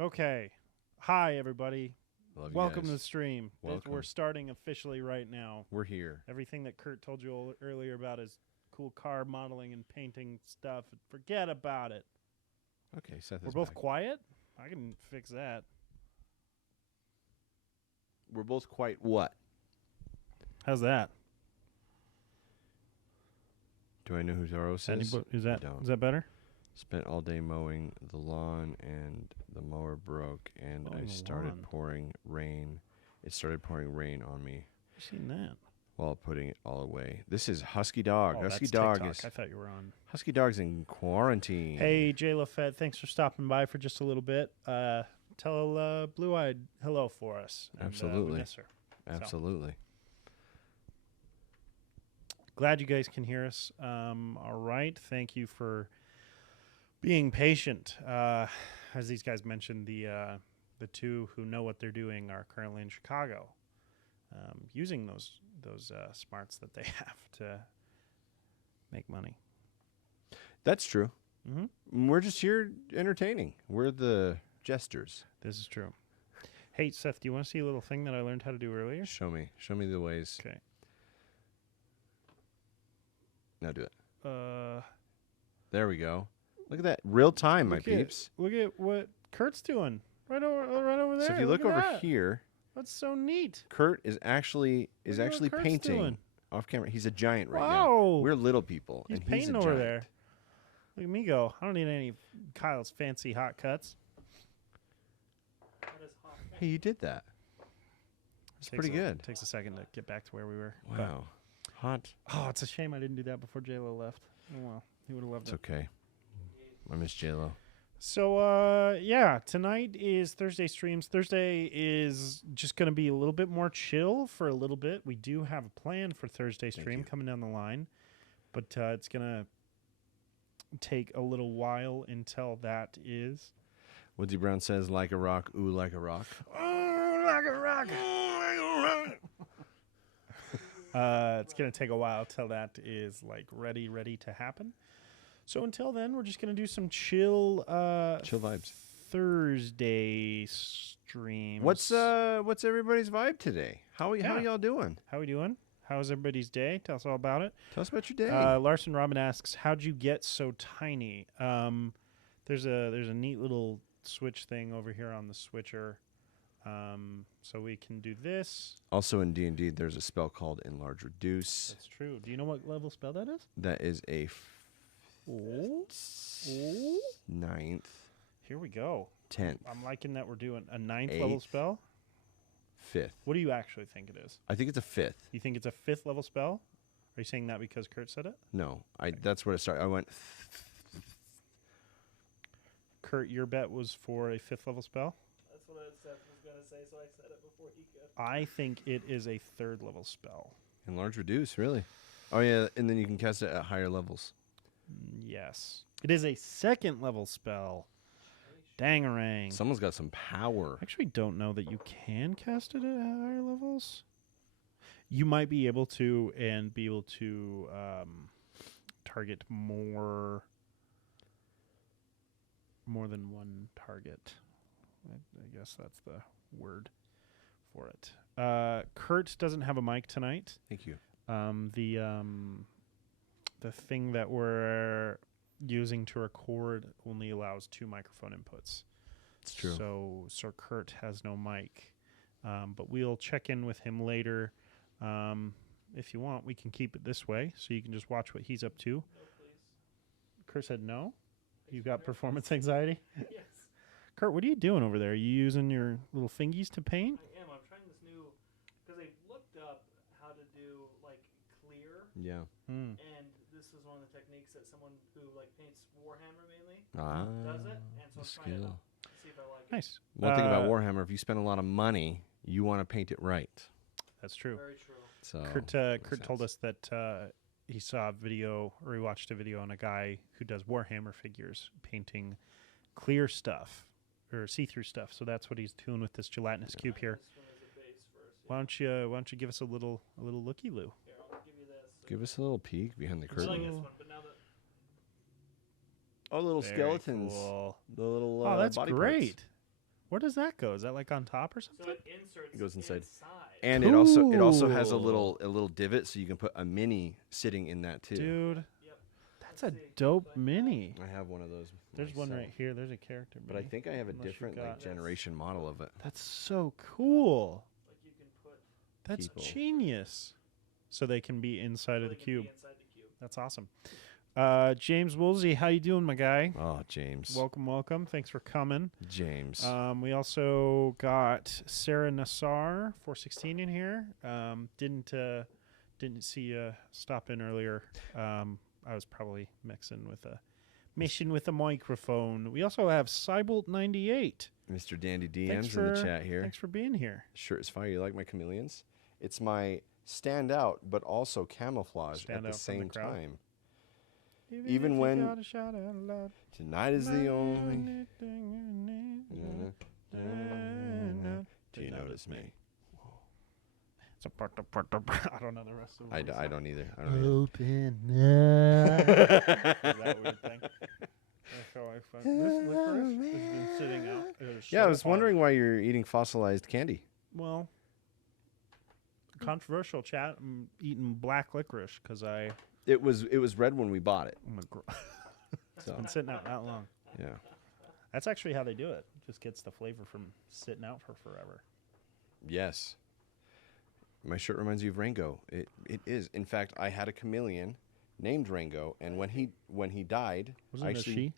Okay. Hi, everybody. Love you Welcome guys. to the stream. Welcome. We're starting officially right now. We're here. Everything that Curt told you earlier about his cool car modeling and painting stuff, forget about it. Okay, Seth We're is both back. quiet? I can fix that. We're both quite what? How's that? Do I know who Zoros is? Is that I don't. is that better? Spent all day mowing the lawn and the mower broke and Mowing I the started lawn. pouring rain. It started pouring rain on me I've seen that. while putting it all away. This is Husky Dog. Oh, Husky that's Dog TikTok. is I thought you were on. Husky Dog's in quarantine. Hey, Jay LaFette, thanks for stopping by for just a little bit. Tell Blue Eyed hello for us. And, Absolutely. we miss her. Absolutely. Glad you guys can hear us. All right. Thank you for being patient. As these guys mentioned, the two who know what they're doing are currently in Chicago, using those smarts that they have to make money. That's true. Mm-hmm. We're just here entertaining. We're the jesters. This is true. Hey, Seth, do you want to see a little thing that I learned how to do earlier? Show me. Show me the ways. Okay. Now do it. There we go. Look at that. Real time, my peeps. Look at what Kurt's doing. Right over there. So if you look at over that. here, That's so neat. Curt is actually Look at what Kurt's painting doing. off camera. He's a giant right Wow. now. We're little people, He's and painting he's a over giant. there. Look at me go. I don't need any Kyle's fancy hot cuts. Hey, you did that. That's pretty good. Takes a second to get back to where we were. Wow. Hot. But, oh, it's a shame I didn't do that before J-Lo left. Oh, well. He would have loved It's it. okay. I miss J-Lo. So, yeah, tonight is Thursday streams. Thursday is just going to be a little bit more chill for a little bit. We do have a plan for Thursday stream coming down the line, but it's going to take a little while until that is. Woodsy Brown says, like a rock, ooh, like a rock. Oh, like a rock. It's going to take a while till that is like ready to happen. So until then, we're just going to do some chill vibes. Thursday streams. What's everybody's vibe today? How y'all doing? How we doing? How's everybody's day? Tell us all about it. Tell us about your day. Larson Robin asks, "How'd you get so tiny?" There's a neat little switch thing over here on the switcher, so we can do this. Also in D&D, there's a spell called Enlarge Reduce. That's true. Do you know what level spell that is? That is a Oh. ninth, Here we go. 10th, I'm liking that we're doing a 9th Eighth. level spell. 5th. What do you actually think it is? I think it's a 5th. You think it's a 5th level spell? Are you saying that because Curt said it? No, that's where it started. I went. Curt, your bet was for a 5th level spell? That's what Seth was going to say, so I said it before he could. I think it is a 3rd level spell. Enlarge Reduce, really? Oh yeah, and then you can cast it at higher levels. Yes. It is a 2nd level spell. Dangarang. Someone's got some power. I actually don't know that you can cast it at higher levels. You might be able to target more than one target. I guess that's the word for it. Curt doesn't have a mic tonight. Thank you. The thing that we're using to record only allows 2 microphone inputs. It's true. So Sir Curt has no mic, but we'll check in with him later. If you want, we can keep it this way, so you can just watch what he's up to. No, please. Curt said no. You've got performance anxiety. Yes. Curt, what are you doing over there? Are you using your little fingies to paint? I am. I'm trying this new, because I looked up how to do, like, clear, Yeah. Hmm. and this is one of the techniques that someone who, like, paints Warhammer mainly Ah, does it, and so the I'm trying it skill. out to see if I like it. Nice. One thing about Warhammer, if you spend a lot of money, you want to paint it right. That's true. Very true. So Curt told us that he saw a video, or he watched a video on a guy who does Warhammer figures painting clear stuff or see-through stuff. So that's what he's doing with this gelatinous cube here. This one is a base first. Why don't you give us a little looky loo? Here, I'll give you this. give us a little peek behind the I like curtain. this one, but now that Oh, little Very skeletons. cool. The little Oh, that's body great. parts. Where does that go? Is that like on top or So something? it inserts It goes inside. inside. And it also has a Cool. little divot, so you can put a mini sitting in that too. Dude, Yep. that's a Let's see. dope Like mini. I have one of those. There's one myself. right here. There's a character. But I mini. think I have a Unless you different got- generation model of it. That's so cool. Like you can put. That's People. genius. So they can be inside of they the can cube. be inside the cube. That's awesome. James Woolsey, how you doing, my guy? Oh, James. Welcome. Thanks for coming. James. We also got Sarah Nassar 416 in here. Didn't see you stop in earlier. I was probably mixing with a microphone. We also have Cybolt 98. Mr. Dandy Thanks DMs in the chat here. Thanks for being here. Shirt is fire. You like my chameleons? It's my stand out, but also camouflage Stand at the out from the same crowd. time. Even Even if you when- gotta shout out loud. Tonight is the only. Do you notice me? I don't know the rest of the I don't either. I don't either. Open up. That weird thing. That's how I find this licorice has been sitting out. It is Yeah, I so was hard. wondering why you're eating fossilized candy. Well, controversial chat. I'm eating black licorice because It was red when we bought it. I'm a it's So been sitting out that long. yeah. That's actually how they do it. Just gets the flavor from sitting out for forever. Yes. My shirt reminds you of Rango. It is. In fact, I had a chameleon named Rango, and when he died, Wasn't it a actually, she?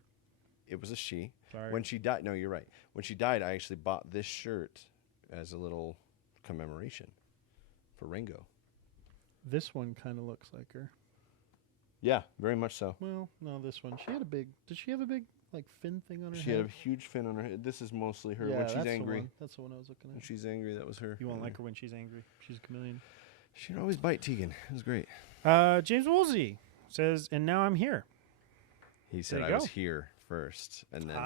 It was a she. Sorry. When she died, no, you're right. When she died, I actually bought this shirt as a little commemoration for Rango. This one kind of looks like her. Yeah, very much so. Well, no, this one. She had a big. Did she have a big like fin thing on her She head? had a huge fin on her head. This is mostly her yeah, when she's that's angry. The one. That's the one I was looking When at. she's angry, that was her. You won't Yeah. like her when she's angry. She's a chameleon. She'd always bite Tegan. It was great. James Woolsey says, and now I'm here. He said you I go. was here first, and then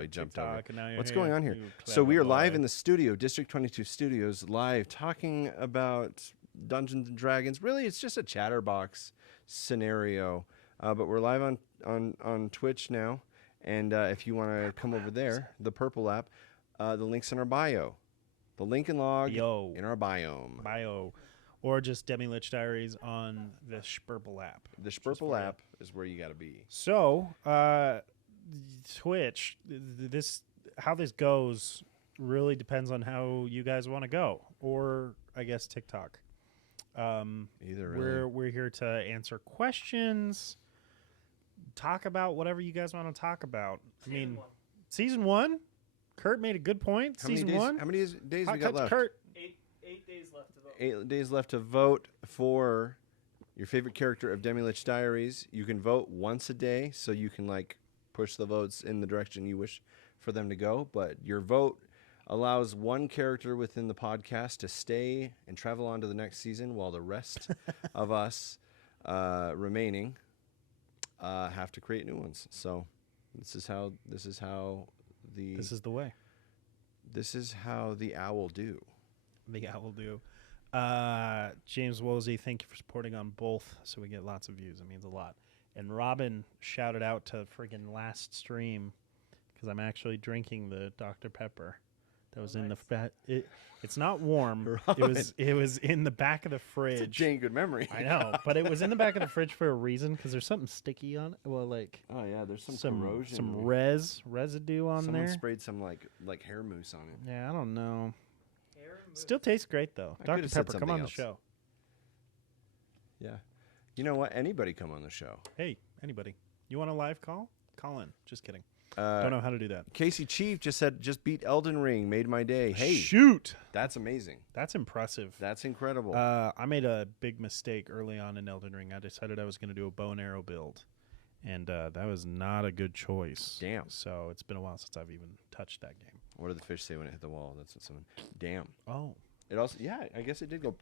he jumped over. What's Going on here? So we are live in the studio, District 22 Studios, live talking about Dungeons and Dragons. Really, it's just a chatterbox scenario, but we're live on Twitch now. And if you want to come over there, the purple app, the link's in our bio, the Lincoln log in our biome. Or just Demi Lich Diaries on the Spurple app. The Spurple app is where you got to be. So, Twitch, how this goes really depends on how you guys want to go, or I guess TikTok. Either really. We're here to answer questions, talk about whatever you guys want to talk about. Season one. Curt made a good point. Season one. How many days we got Cut to left? Curt. 8 days left to vote. 8 days left to vote for your favorite character of Demi Lich Diaries. You can vote once a day, so you can push the votes in the direction you wish for them to go. But your vote allows one character within the podcast to stay and travel on to the next season, while the rest of us remaining have to create new ones. So this is how the way. This is how the owl do. The owl do. James Woolsey, thank you for supporting on both, so we get lots of views. It means a lot. And Robin shouted out to friggin' last stream because I'm actually drinking the Dr. Pepper that was in the. It's not warm. It was in the back of the fridge. It's a dang good memory. I know, but it was in the back of the fridge for a reason because there's something sticky on it. Well, oh yeah, there's some corrosion, some residue on Someone there. sprayed some like hair mousse on it. Yeah, I don't know. Still tastes great though. I Dr. could've said Pepper, come on something the else. show. Yeah, you know what? Anybody come on the show. Hey, anybody? You want a live call? Call in. Just kidding. Don't know how to do that. Casey Chief just said, just beat Elden Ring, made my day. Hey, Shoot! that's amazing. That's impressive. That's incredible. I made a big mistake early on in Elden Ring. I decided I was going to do a bow and arrow build, and that was not a good choice. Damn. So it's been a while since I've even touched that game. What did the fish say when it hit the wall? That's what someone. Damn. Oh. It also, yeah, I guess it did go.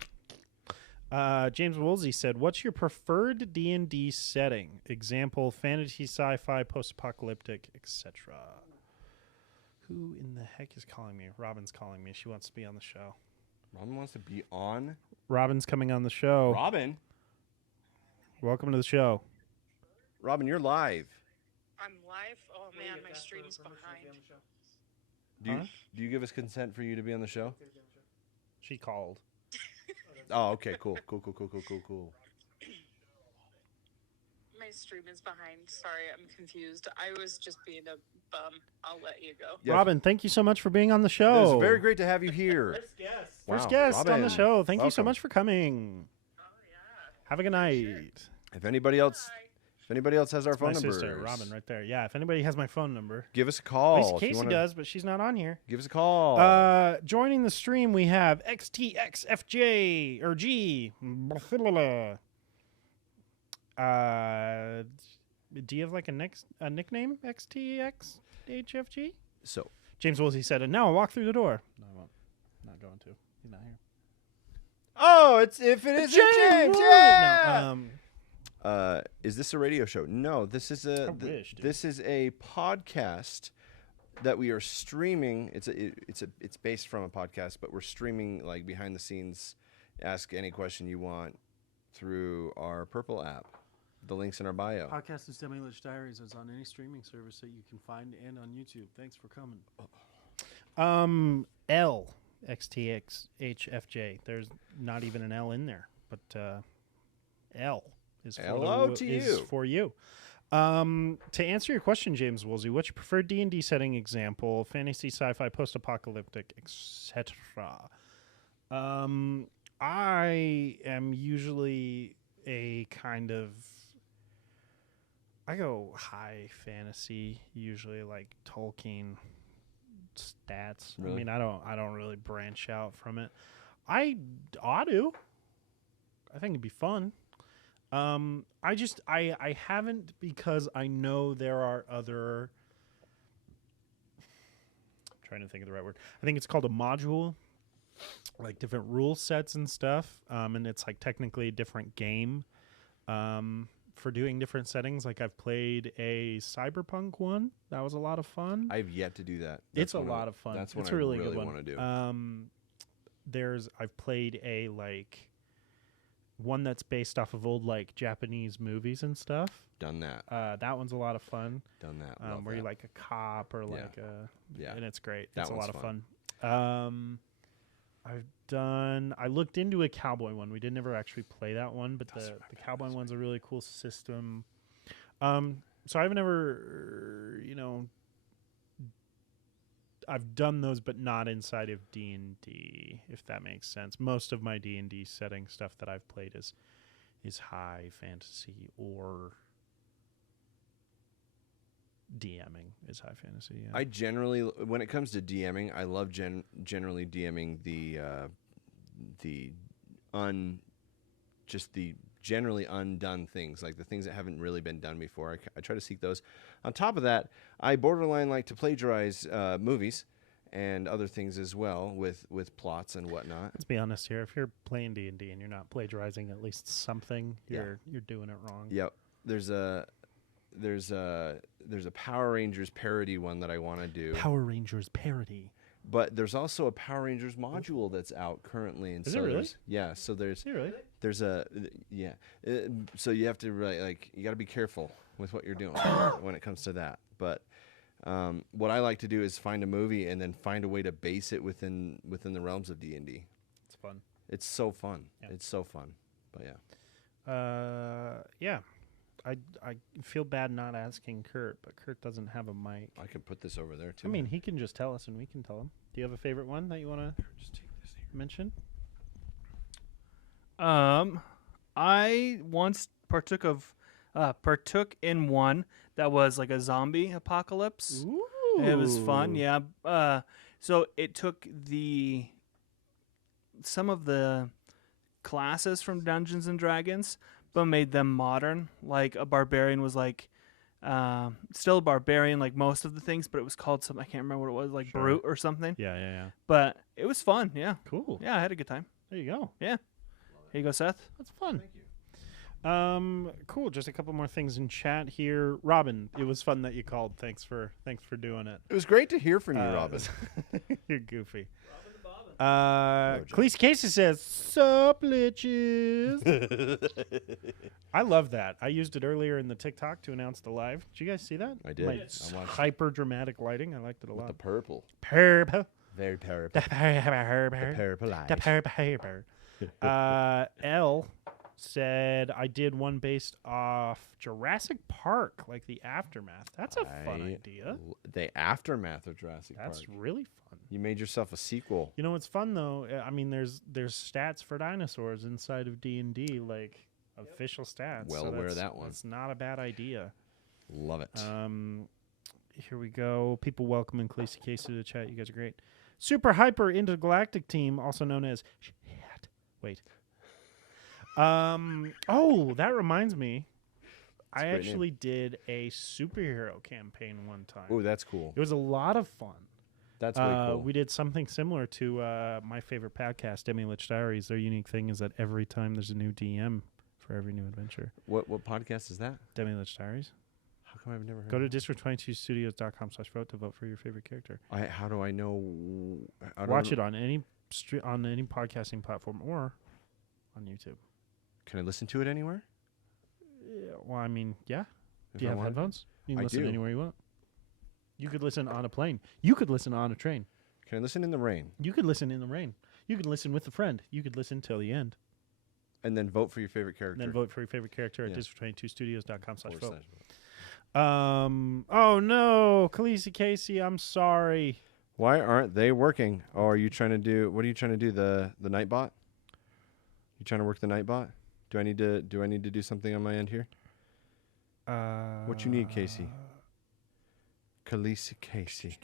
James Woolsey said, "What's your preferred D&D setting? Example: fantasy, sci-fi, post-apocalyptic, etc." Who in the heck is calling me? Robin's calling me. She wants to be on the show. Robin wants to be on. Robin's coming on the show. Robin. Welcome to the show. Robin, you're live. I'm live. Oh man, my stream's behind. Do you give us consent for you to be on the show? She called. Oh, okay, cool. My stream is behind. Sorry, I'm confused. I was just being a bum. I'll let you go. Yeah. Robin, thank you so much for being on the show. It's very great to have you here. First guest. First Wow, guest on the Robin, show. Thank you so welcome. much for coming. Oh yeah. Have a good night. If anybody else has our phone My numbers, sister, Robin, right there. Yeah, if anybody has my phone number. give us a At call. least if you Casey wanna- does, but she's not on here. Give us a call. Joining the stream, we have XTXFJ or G. Do you have like a nickname? XTXHFG? So James Woolsey said, and now I'll walk through the door. No, I won't. Not going to. He's not here. oh, if it is James, Woolsey! yeah. No, Is this a radio show? No, this is I wish, dude. this is a podcast that we are streaming. It's based from a podcast, but we're streaming like behind the scenes. Ask any question you want through our Purple app. The link's in our bio. Podcast is Demolish Diaries is on any streaming service that you can find and on YouTube. Thanks for coming. L XTXHFJ. There's not even an L in there, but L is for Hello to is you. for you. To answer your question, James Woolsey, what's your preferred D&D setting example? Fantasy, sci-fi, post-apocalyptic, etc. I am usually a kind of I go high fantasy, usually like Tolkien stats. Really? I mean, I don't really branch out from it. I ought to. I think it'd be fun. I haven't because I know there are other. I'm trying to think of the right word. I think it's called a module, like different rule sets and stuff. And it's like technically a different game. For doing different settings, like I've played a cyberpunk one. That was a lot of fun. I've yet to do that. It's a lot of fun. That's It's what a really I really good one. want to do. I've played a like one that's based off of old like Japanese movies and stuff. Done that. That one's a lot of fun. Done that. Love Where that. you're like a cop or Yeah. like a Yeah. and it's great. That It's a one's lot of fun. I looked into a cowboy one. We did never actually play that one, but the cowboy one's a really cool system. So I've never, I've done those, but not inside of D&D, if that makes sense. Most of my D&D setting stuff that I've played is high fantasy or DMing is high fantasy. Yeah. I generally, when it comes to DMing, I love generally DMing the generally undone things, like the things that haven't really been done before. I try to seek those. On top of that, I borderline like to plagiarize movies and other things as well with plots and whatnot. Let's be honest here. If you're playing D&D and you're not plagiarizing at least something, you're doing it wrong. Yep. There's a Power Rangers parody one that I want to do. Power Rangers parody. But there's also a Power Rangers module that's out currently. And Is so it really? there's Is it really? there's a so you have to you got to be careful with what you're doing when it comes to that. But what I like to do is find a movie and then find a way to base it within the realms of D&D. It's fun. It's so fun. Yeah. It's so fun. But yeah. Yeah. I feel bad not asking Curt, but Curt doesn't have a mic. I can put this over there too. I mean, he can just tell us and we can tell him. Do you have a favorite one that you want to just take this here. mention? I once partook in one that was like a zombie apocalypse. Ooh. It was fun, yeah. So it took some of the classes from Dungeons and Dragons, but made them modern. Like a barbarian was like still a barbarian, like most of the things, but it was called something I can't remember what it was, like Sure. brute or something. Yeah. But it was fun, yeah. Cool. Yeah, I had a good time. There you go. Here you go, Seth. That's fun. Thank you. Cool. Just a couple more things in chat here. Robin, it was fun that you called. Thanks for doing it. It was great to hear from you, Robin. You're goofy. Robin the Bobbin. Khaleesi Casey says, "Sup, litches." I love that. I used it earlier in the TikTok to announce the live. Did you guys see that? I did. Like, I watched hyper dramatic lighting. I liked it a with lot. the purple. Purple. Very purple. The purple. Purple The purple. L said, "I did one based off Jurassic Park, like the aftermath." That's a fun idea. The aftermath of Jurassic That's Park. really fun. You made yourself a sequel. You know what's fun though? I mean, there's stats for dinosaurs inside of D&D, like official stats. Well aware of that one. It's not a bad idea. Love it. Here we go. People welcoming Khaleesi Casey to the chat. You guys are great. Super Hyper Intergalactic Team, also known as shit. Wait. Oh, that reminds me. I a great actually did a superhero campaign one time. Oh, that's cool. It was a lot of fun. That's way cool. We did something similar to my favorite podcast, Demi Lich Diaries. Their unique thing is that every time there's a new DM for every new adventure. What podcast is that? Demi Lich Diaries. How come I've never heard Go to of it? district22studios.com/vote to vote for your favorite character. How do I know? Watch it on any podcasting platform or on YouTube. Can I listen to it anywhere? Yeah, well, I mean, yeah. If Do you I have wanted? headphones? You can I listen do. anywhere you want. You could listen on a plane. You could listen on a train. Can I listen in the rain? You could listen in the rain. You could listen with a friend. You could listen till the end. And then vote for your favorite character. And then vote for your favorite character at Yeah. district22studios.com/vote. Oh no, Khaleesi Casey, I'm sorry. Why aren't they working? Oh, are you trying to do? What are you trying to do? The Nightbot? You trying to work the Nightbot? Do I need to do something on my end here? What you need, Casey? Khaleesi Casey.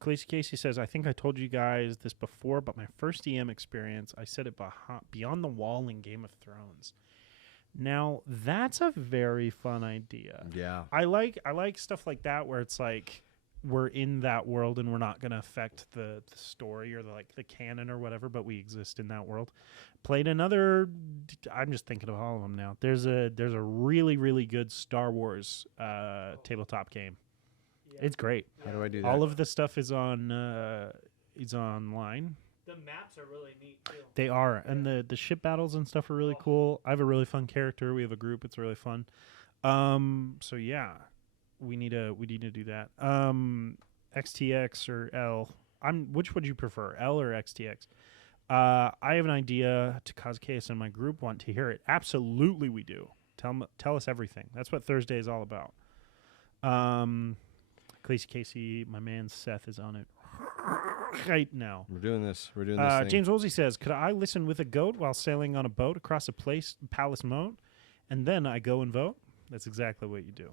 Khaleesi Casey says, "I think I told you guys this before, but my first DM experience, I said it beyond the wall in Game of Thrones. Now, that's a very fun idea. Yeah. I like stuff like that where it's like we're in that world and we're not going to affect the story or the canon or whatever, but we exist in that world. Played another. I'm just thinking of all of them now. There's a really, really good Star Wars tabletop game. It's great. How do I do that? All of the stuff is on online. The maps are really neat too. They are, and the ship battles and stuff are really cool. I have a really fun character. We have a group. It's really fun. So yeah, we need to do that. XTX or L. Which would you prefer, L or XTX? I have an idea to cause chaos in my group. Want to hear it? Absolutely, we do. Tell us everything. That's what Thursday is all about. Khaleesi Casey, my man Seth is on it right now. We're doing this. We're doing this thing. James Woolsey says, "Could I listen with a goat while sailing on a boat across a palace moat, and then I go and vote?" That's exactly what you do.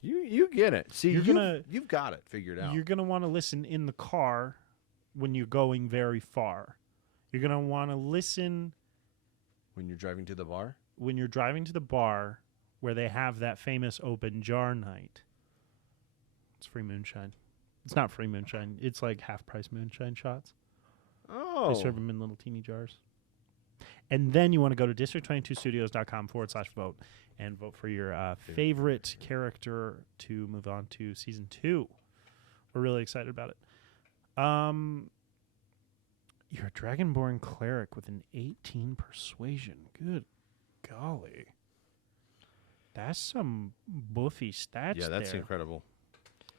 You get it. See, You're you've got it figured out. You're gonna want to listen in the car when you're going very far. You're gonna want to listen When you're driving to the bar? when you're driving to the bar where they have that famous open jar night. It's free moonshine. It's not free moonshine. It's like half price moonshine shots. Oh. They serve them in little teeny jars. And then you want to go to district22studios.com/vote and vote for your favorite character to move on to season 2. We're really excited about it. You're a Dragonborn cleric with an 18 persuasion. Good golly. That's some buffy stats. Yeah, that's there. incredible.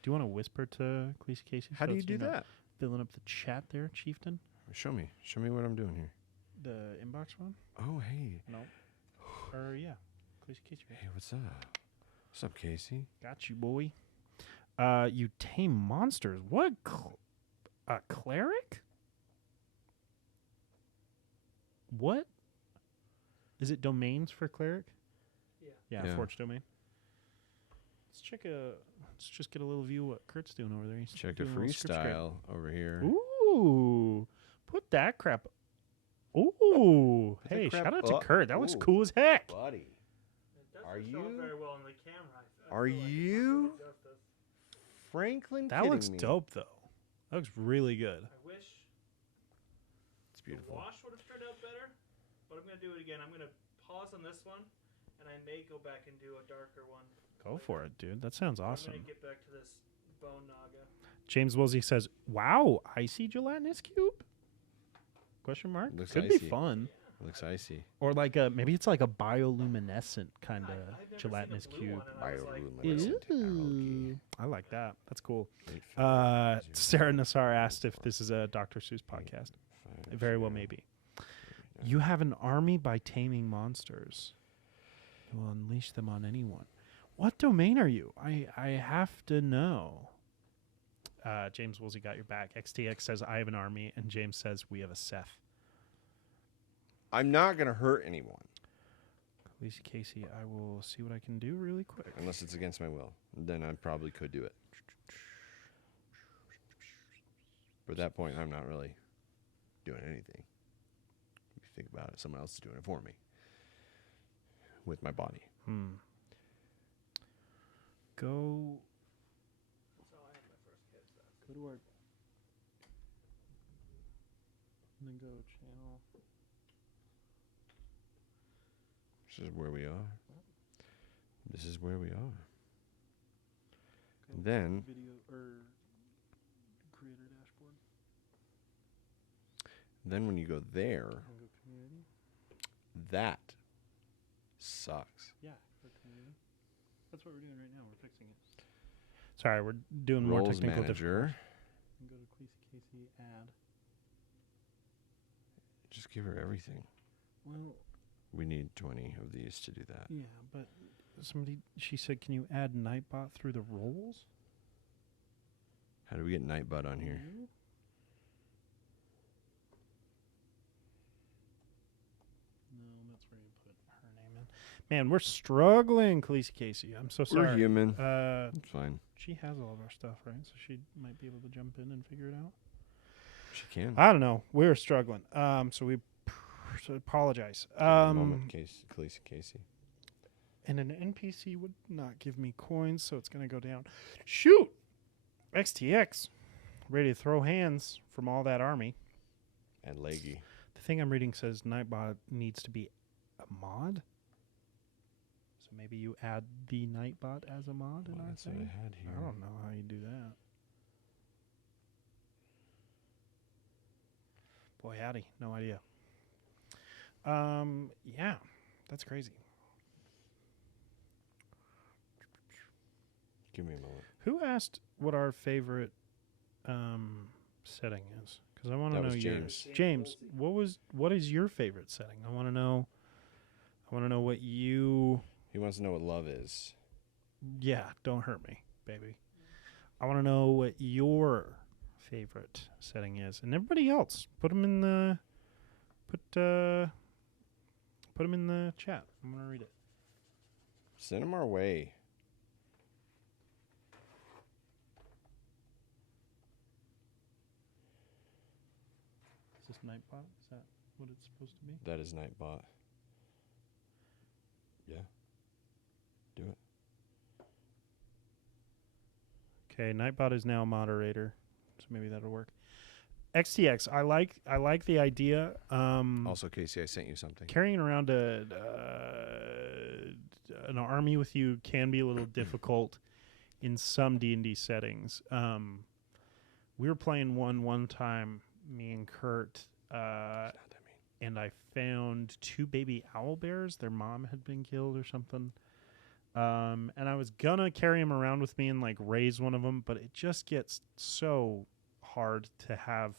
Do you want to whisper to Khaleesi Casey? How do you so do you're not that? Filling up the chat there, Chieftain. Show me what I'm doing here. The inbox one? Oh, hey. No. Or yeah. Khaleesi Casey. Hey, what's up? What's up, Casey? Got you, boy. You tame monsters. What? A cleric? What? Is it domains for cleric? Yeah, Yeah. Forge domain. Let's just get a little view of what Curt's doing over there. He's Check the doing a little script scrape. freestyle over here. Ooh. Put that crap. Ooh. Put that Hey, crap shout out to up. Curt. That looks Ooh. cool as heck. Buddy. It Are doesn't show you- very well on the camera. I Are feel like it's not you- doing justice. Franklin That kidding looks me. dope, though. That looks really good. I wish It's the beautiful. wash would have turned out better, but I'm gonna do it again. I'm gonna pause on this one, and I may go back and do a darker one. Go for it, dude. That sounds I'm awesome. gonna get back to this bone naga. James Woolsey says, "Wow, icy gelatinous cube." Question mark? Looks Could icy. be fun. Looks icy. Or like maybe it's like a bioluminescent kind of gelatinous cube. Bioluminescent algae. Ooh, I like that. That's cool. 850. Sarah Nassar asked if this is a Dr. Seuss podcast. It very well may be. You have an army by taming monsters. You will unleash them on anyone. What domain are you? I have to know. James Woolsey got your back. XTX says, I have an army. And James says, we have a Seth. I'm not going to hurt anyone. Lisa Casey, I will see what I can do really quick. Unless it's against my will. Then I probably could do it. But at that point, I'm not really doing anything. If you think about it, someone else is doing it for me. With my body. Go. Go to our. And then go channel. This is where we are. This is where we are. And then Video or creator dashboard. Then when you go there, And go community. that sucks. Yeah, for community. That's what we're doing right now. We're fixing it. Sorry, we're doing more Roles technical manager. And go to Casey add. Just give her everything. Well, We need 20 of these to do that. Yeah, but she said, can you add Nightbot through the roles? How do we get Nightbot on here? No, that's where you put Her name in. Man, we're struggling, Khaleesi Casey. I'm so sorry. We're human. It's fine. She has all of our stuff, right? So she might be able to jump in and figure it out. She can. I don't know. We're struggling. So we apologize. Moment, Khaleesi Casey. And an NPC would not give me coins, so it's going to go down. Shoot! XTX. Ready to throw hands from all that army. And Leggy. The thing I'm reading says Nightbot needs to be a mod. So maybe you add the Nightbot as a mod in Well, our that's what I thing? had here. I don't know how you do that. Boy, howdy. No idea. Yeah, that's crazy. Give me a moment. Who asked what our favorite setting is? Because I want to That know was yours. James. James, what is your favorite setting? I want to know what you. He wants to know what love is. Yeah, don't hurt me, baby. I want to know what your favorite setting is, and everybody else. Put them in the chat. I'm gonna read it. Send him our way. Is this Nightbot? Is that what it's supposed to be? That is Nightbot. Yeah. Do it. Okay, Nightbot is now a moderator, so maybe that'll work. XTX, I like the idea. Also, Casey, I sent you something. Carrying around an army with you can be a little difficult in some D&D settings. We were playing one time, me and Curt, and I found 2 baby owl bears. Their mom had been killed or something. And I was gonna carry him around with me and like raise one of them, but it just gets so hard to have.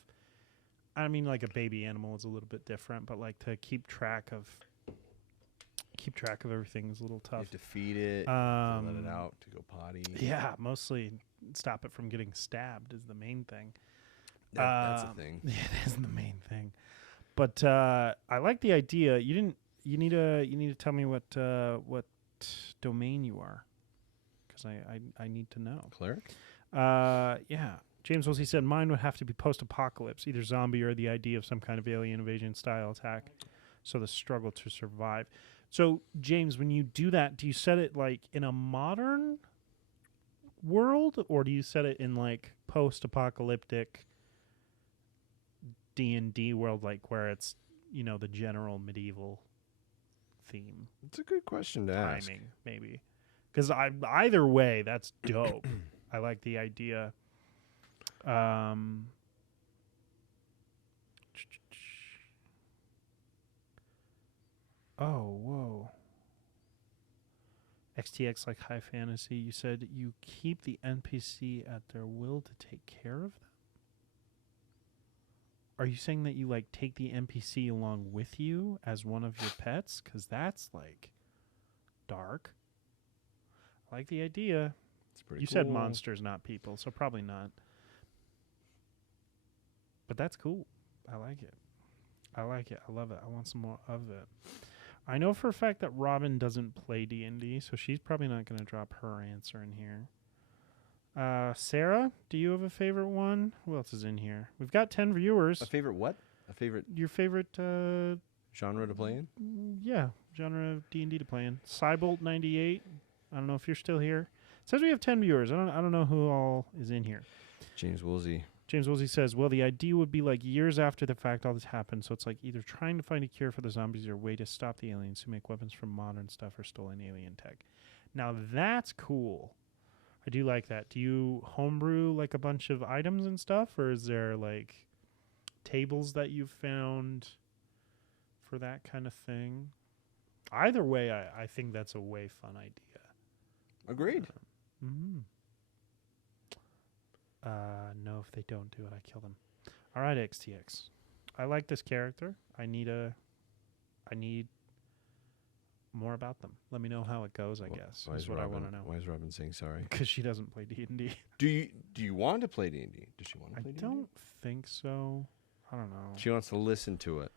I mean, like a baby animal is a little bit different, but like to keep track of everything is a little You tough. have to feed it, to let it out, to go potty. Yeah, mostly stop it from getting stabbed is the main thing. That's a thing. It is the main thing. But I like the idea. You need to tell me what domain you are, because I need to know. Cleric? Yeah. James Wilsey said mine would have to be post-apocalypse, either zombie or the idea of some kind of alien invasion style attack. So the struggle to survive. So James, when you do that, do you set it like in a modern world, or do you set it in like post-apocalyptic D&D world, like where it's, the general medieval theme? It's a good question to ask. Timing, maybe. Because either way, that's dope. I like the idea. Oh, whoa. XTX like high fantasy. You said you keep the NPC at their will to take care of them? Are you saying that you like take the NPC along with you as one of your pets? Because that's like dark. I like the idea. It's pretty You cool. said monsters, not people, so probably not. But that's cool. I like it. I like it. I love it. I want some more of it. I know for a fact that Robin doesn't play D&D, so she's probably not going to drop her answer in here. Sarah, do you have a favorite one? Who else is in here? We've got 10 viewers. A favorite what? A favorite Your favorite, genre to play in? yeah, genre of D&D to play in. Cybolt98. I don't know if you're still here. It says we have 10 viewers. I don't know who all is in here. James Woolsey. James Woolsey says, well, the idea would be like years after the fact all this happened, so it's like either trying to find a cure for the zombies or a way to stop the aliens who make weapons from modern stuff or stolen alien tech. Now that's cool. I do like that. Do you homebrew like a bunch of items and stuff, or is there like tables that you've found for that kind of thing? Either way, I think that's a way fun idea. Agreed. Mm-hmm. No, if they don't do it, I kill them. All right, XTX. I like this character. I need more about them. Let me know how it goes, I guess. Why Is is what I Robin- want to know. Why is Robin saying sorry? Because she doesn't play D&D. Do you want to play D&D? Does she want to I play D&D? don't think so. I don't know. She wants to listen to it.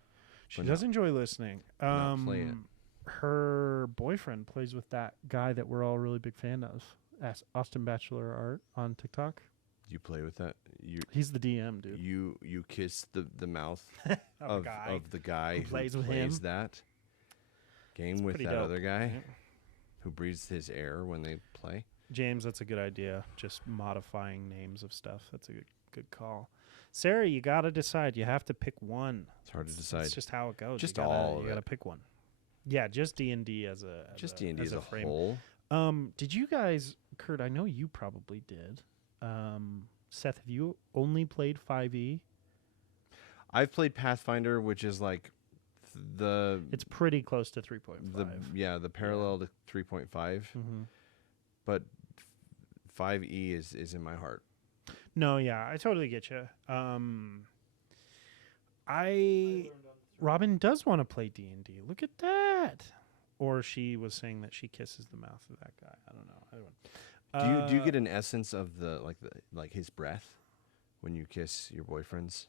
She but does enjoy listening. not play it. Her boyfriend plays with that guy that we're all really big fan of, Austin Bachelor Art on TikTok. You play with that. He's the DM, dude. You kiss the mouth Of a guy of the guy who who plays with plays him. that game It's with pretty that dope. other guy Yeah. who breathes his air when they play. James, that's a good idea. Just modifying names of stuff. That's a good call. Sarah, you got to decide. You have to pick one. It's hard to decide. It's just how it goes. Just you gotta, all of you got to it. pick one. Yeah, just D&D as D&D as a frame. whole. Did you guys, Curt, I know you probably did. Seth, have you only played 5e? I've played Pathfinder, which is like the It's pretty close to 3.5. the parallel to 3.5, Mm-hmm. but 5e is in my heart. No, yeah, I totally get you. Robin does want to play D&D. Look at that. Or she was saying that she kisses the mouth of that guy. I don't know. Do you get an essence of the his breath when you kiss your boyfriends?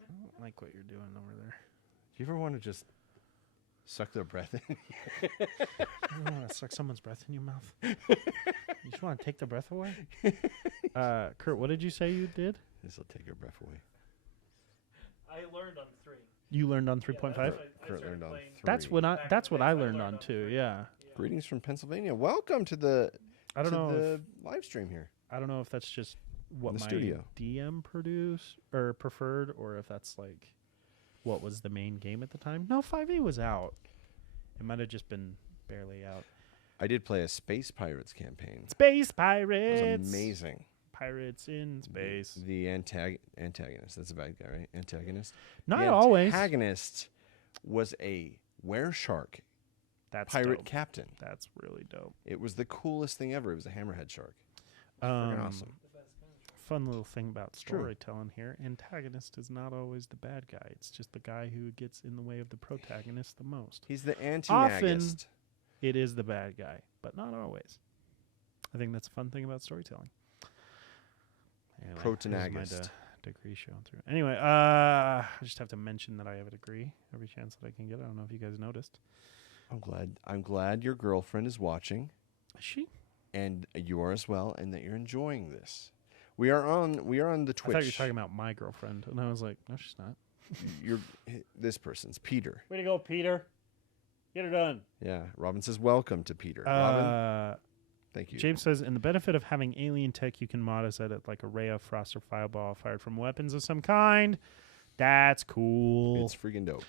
I don't like what you're doing over there. Do you ever want to just suck their breath in? You want to suck someone's breath in your mouth? You just want to take their breath away? Curt, what did you say you did? This will take your breath away. I learned on 3. You learned on 3.5? Kurt learned on 3. That's what I learned on 2, yeah. Greetings from Pennsylvania. Welcome to the I don't know the live stream here. I don't know if that's just what In the my studio. DM preferred, or if that's like what was the main game at the time. No, 5e was out. It might have just been barely out. I did play a Space Pirates campaign. Space It pirates. was amazing. Pirates in space. The antagonist. That's a bad guy, right? Antagonist. Not the always. Antagonist was a were-shark That's pirate dope. captain. That's really dope. It was the coolest thing ever. It was a hammerhead shark. Freaking awesome. Fun little thing about true. storytelling here. Antagonist is not always the bad guy. It's just the guy who gets in the way of the protagonist the most. He's the antagonist. It is the bad guy, but not always. I think that's a fun thing about storytelling. Anyway, Protagonist. here's my degree showing through. Anyway, I just have to mention that I have a degree every chance that I can get. I don't know if you guys noticed. I'm glad your girlfriend is watching, Is she? and you are as well, and that you're enjoying this. We are on the Twitch. I thought you were talking about my girlfriend, and I was like, no, she's not. This person's Peter. Way to go, Peter. Get her done. Yeah, Robin says welcome to Peter. Robin, thank you. James says, in the benefit of having alien tech, you can mod us at it like a ray of frost or fireball fired from weapons of some kind. That's cool. It's freaking dope.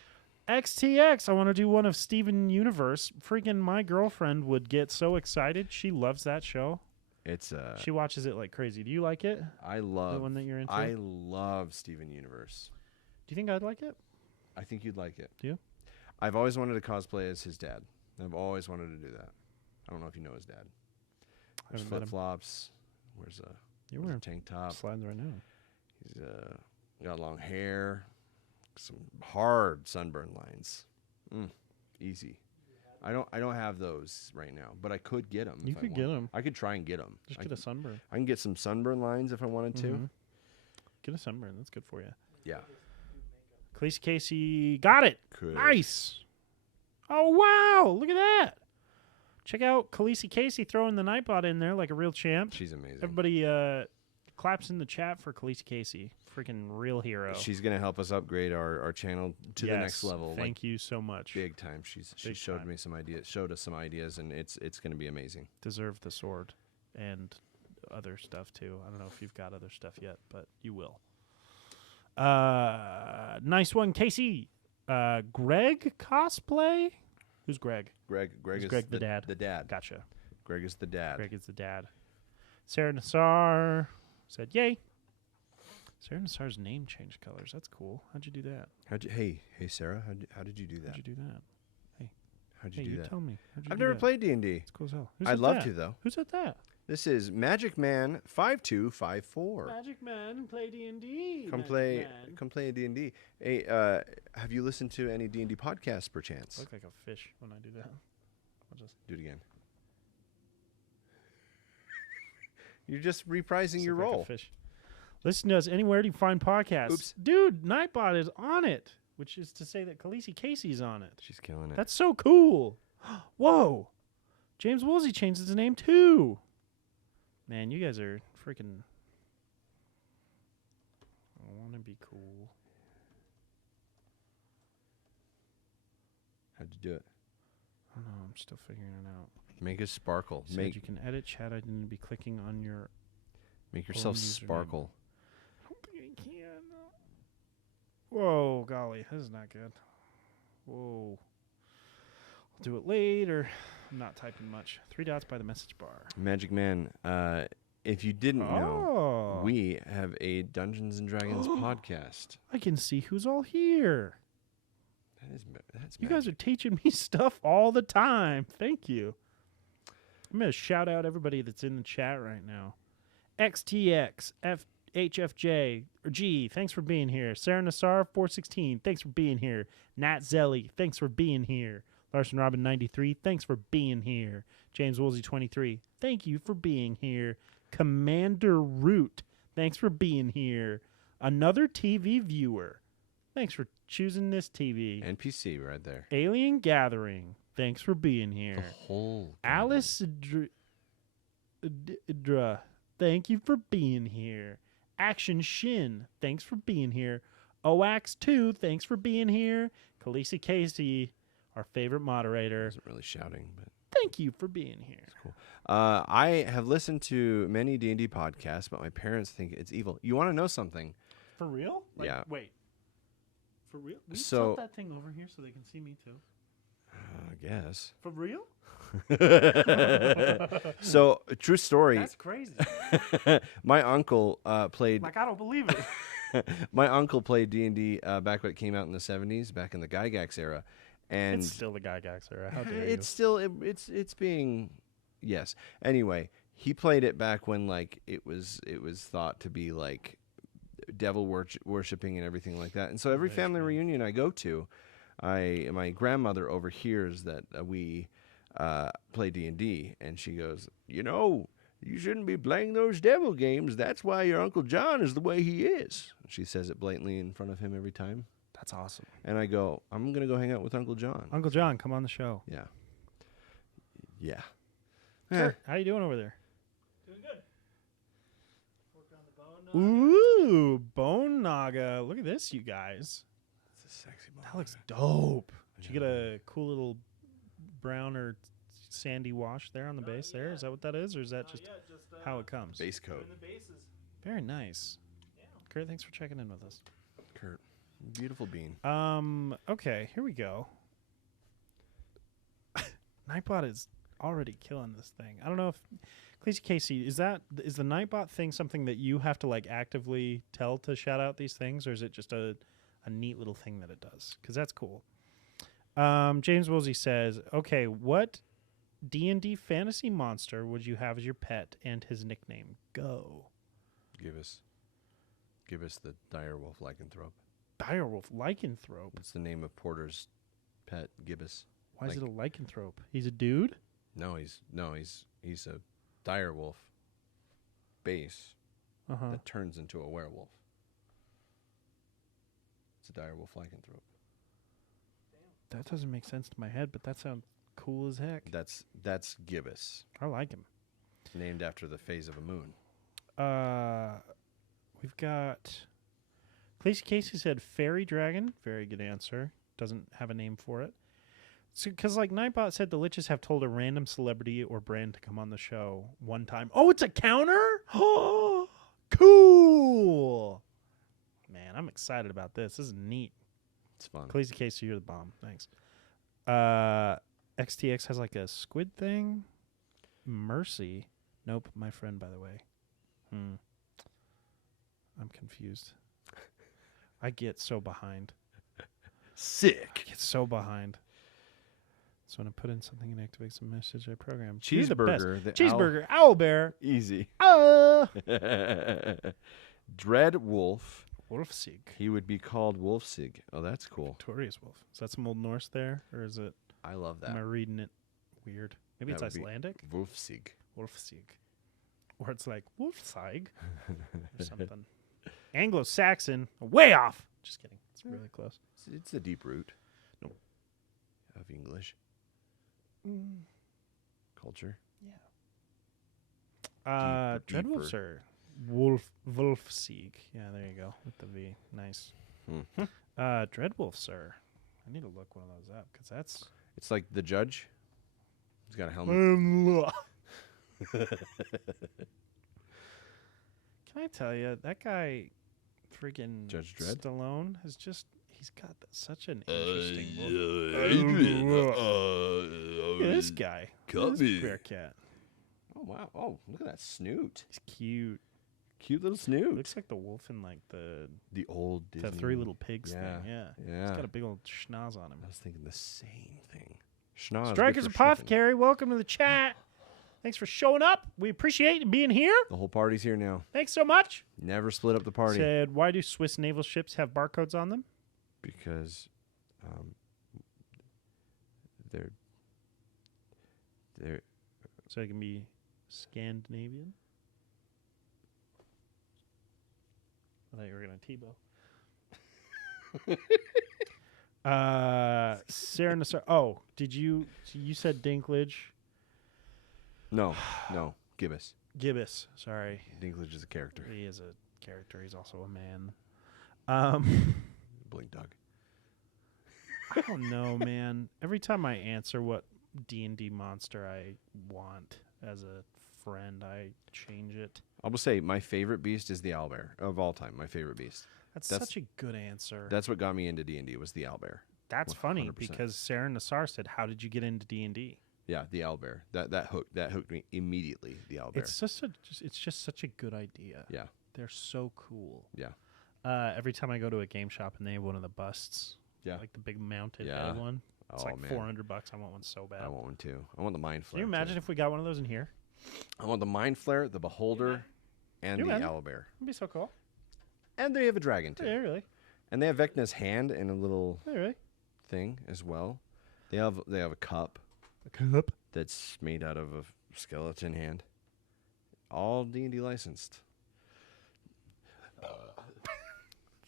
XTX, I want to do one of Steven Universe. Freaking my girlfriend would get so excited. She loves that show. It's She watches it like crazy. Do you like it? I The love one that you're into? I love Steven Universe. Do you think I'd like it? I think you'd like it. Do you? I've always wanted to cosplay as his dad. I've always wanted to do that. I don't know if you know his dad. Wears Haven't met him. flip flops. Wears a You're wears a wearing tank top. slides right now. He's got long hair. Some hard sunburn lines. Easy. I don't have those right now, but I could get them. You could get them. I could try and get them. Just get a sunburn. I can get some sunburn lines if I wanted to. Mhm. Get a sunburn. That's good for you. Yeah. Khaleesi Casey got it. Could. Nice. Oh, wow. Look at that. Check out Khaleesi Casey throwing the Nightbot in there like a real champ. She's amazing. Everybody claps in the chat for Khaleesi Casey. Freaking real hero. She's going to help us upgrade our channel to the next level. Thank you so much. Big time. She showed me some ideas, showed us some ideas, and it's going to be amazing. Deserve the sword and other stuff too. I don't know if you've got other stuff yet, but you will. Nice one, Casey. Greg cosplay? Who's Greg? Greg Is is Greg the dad? The dad. Gotcha. Greg is the dad. Greg is the dad. Sarah Nassar said, yay. Sarah Nassar's name changed colors. That's cool. How'd you do that? Hey Sarah, how did you do that? How'd you do that? How'd you Hey, do you that? tell me. How'd you I've do never that? played D&D. It's cool as hell. Who's I'd at love that? to though. Who's at that? This is Magic Man 5254. Magic Man, play D&D. Come play D&D. Hey, have you listened to any D&D podcasts perchance? I look like a fish when I do that. I'll just Do it again. You're just reprising your look like a role. fish. Listen to us anywhere you find podcasts. Oops. Dude, Nightbot is on it, which is to say that Khaleesi Casey's on it. She's killing it. That's so cool. Whoa. James Woolsey changed his name too. Man, you guys are freaking... I want to be cool. How'd you do it? I don't know. I'm still figuring it out. Make it sparkle. Said you can edit chat. I didn't be clicking on your... Make yourself username. sparkle. I don't think I can. Whoa, golly. This is not good. Whoa. I'll do it later. I'm not typing much. 3 dots by the message bar. Magic Man, if you didn't know, Oh. we have a Dungeons and Dragons podcast. I can see who's all here. That's You guys are teaching me stuff all the time. Thank you. I'm going to shout out everybody that's in the chat right now. XTX, HFJ, or G, thanks for being here. Sarah Nassar, 416, thanks for being here. Nat Zelly, thanks for being here. Larson Robin, 93, thanks for being here. James Woolsey, 23, thank you for being here. Commander Root, thanks for being here. Another TV viewer, thanks for choosing this TV. NPC right there. Alien Gathering, thanks for being here. The whole Alice Idra, thank you for being here. Action Shin, thanks for being here. Oax2, thanks for being here. Khaleesi Casey, our favorite moderator, wasn't really shouting, but thank you for being here. cool. I have listened to many D&D podcasts, but my parents think it's evil. You want to know something? For real? Yeah. Wait. For real? Will you So- tilt that thing over here so they can see me too? I guess. For real? So, true story. That's crazy. My uncle played. Like, I don't believe it. My uncle played D&D back when it came out in the 70s, back in the Gygax era, and It's still the Gygax era. How dare it's still it's being yes. Anyway, he played it back when like it was thought to be like devil worshipping and everything like that. And so every family reunion I go to, my grandmother overhears that we play D&D, and she goes, you shouldn't be playing those devil games. That's why your Uncle John is the way he is. She says it blatantly in front of him every time. That's awesome. And I go, I'm going to go hang out with Uncle John. Uncle John, come on the show. Yeah. Yeah. Curt, how you doing over there? Doing good. Worked on the bone. Ooh, Bone Naga. Look at this, you guys. It's a sexy ball. That looks dope. Did you get a cool little brown or sandy wash there on the base there? Is that what that is, or is that just how it comes? Base coat. the bases. Very nice. Kurt, thanks for checking in with us. Curt. Beautiful bean. Okay, here we go. Nightbot is already killing this thing. I don't know if Khaleesi Casey, is the Nightbot thing something that you have to like actively tell to shout out these things, or is it just a neat little thing that it does? Because that's cool. James Woolsey says, "Okay, what D&D fantasy monster would you have as your pet and his nickname? Go." Give us the direwolf lycanthrope. Direwolf lycanthrope. What's the name of Porter's pet? Gibbous. Why is it a lycanthrope? He's a dude? No, he's a direwolf base Uh-huh. that turns into a werewolf. It's a direwolf lycanthrope. That doesn't make sense to my head, but that sounds cool as heck. That's gibbous, I like him. named after the phase of a moon. We've got Casey said fairy dragon. Very good answer. Doesn't have a name for it. Because like Nightbot said, the Liches have told a random celebrity or brand to come on the show one time. Oh, it's a counter? Oh, cool. Man, I'm excited about this. This is neat. It's fun. Casey, you're the bomb. Thanks. XTX has like a squid thing. Mercy. Nope, my friend, by the way. I'm confused. I get so behind. Sick. I get so behind. So when I put in something and activates a message I program. Cheeseburger. The Cheeseburger. Owl bear. Easy. Dread wolf. Wolfsig. He would be called Wolfsig. Oh, that's cool. Victorious wolf. Is that some Old Norse there? Or is it, I love am I that. reading it weird? Maybe That it's would be Icelandic? Wolfsig. Wolfsig. Or it's like Wolfsig or something. Anglo-Saxon. Way off. Just kidding. It's really close. It's a deep root. No. Of English culture. Yeah. Deeper. Dreadwolfser. Wolfsig. Yeah, there you go. With the V. Nice. Dreadwolfser. I need to look one of those up because that's. It's like the judge. He's got a helmet. Can I tell you, that guy, freaking Judge Dredd? Stallone, he's got such an interesting look. Look at this guy. Look at this bear cat. Oh, wow. Oh, look at that snoot. He's cute. Cute little snoot. Looks like the wolf in like the old Disney. Three Little Pigs Yeah. thing. Yeah. Yeah. He's got a big old schnoz on him. I was thinking the same thing. Schnoz. Strikers good for Apothecary, welcome to the chat. Thanks for showing up. We appreciate you being here. The whole party's here now. Thanks so much. Never split up the party. Said, why do Swiss naval ships have barcodes on them? Because they're So it can be Scandinavian. I thought you were going to Tebow. Sarah Nassar. Oh, you said Dinklage? no Gibbous. Gibbous. Sorry. Dinklage is a character. He is a character. He's also a man. Blink dog. I don't know, man. Every time I answer what D&D monster I want as a friend, I change it. I'll just say my favorite beast is the owlbear of all time. My favorite beast. That's That's- such a good answer. That's what got me into D&D was the owlbear. That's funny 100%. because Sarah Nassar said, "How did you get into D&D?" Yeah, the owlbear. That hooked me immediately. The owlbear. It's just such a good idea. Yeah. They're so cool. Yeah. Every time I go to a game shop and they have one of the busts, Yeah. like the big mounted Yeah. head one, it's Oh, like man. $400. I want one so bad. I want one too. I want the mind Can flare. you imagine too. if we got one of those in here? I want the mind flare, the beholder, and You the imagine? owlbear. It'd be so cool. And they have a dragon too. Yeah, really. And they have Vecna's hand and a little Yeah, really. thing as well. They have a cup A cup. that's made out of a skeleton hand. All D&D licensed.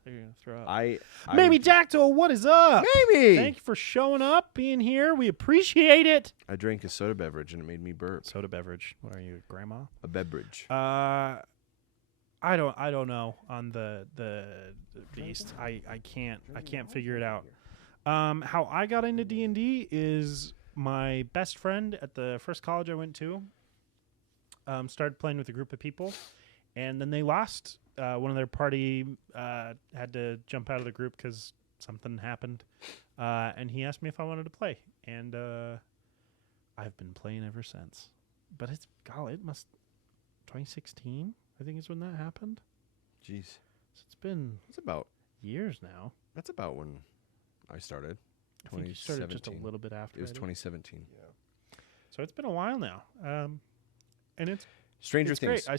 You're gonna throw up. I Maybe Dactyl, what is up? Maybe. Thank you for showing up, being here. We appreciate it. I drank a soda beverage and it made me burp. Soda beverage. What are you, grandma? A beverage. I don't know on the beast. I can't figure it out. How I got into D&D is my best friend at the first college I went to started playing with a group of people, and then they lost. One of their party had to jump out of the group because something happened, and he asked me if I wanted to play, and I've been playing ever since. But it must 2016. I think is when that happened. Jeez. So it's been That's about years now. when I started. I think you started just a 2017. little bit after. It was I did. 2017. So it's been a while now, and it's Stranger it's Things. great.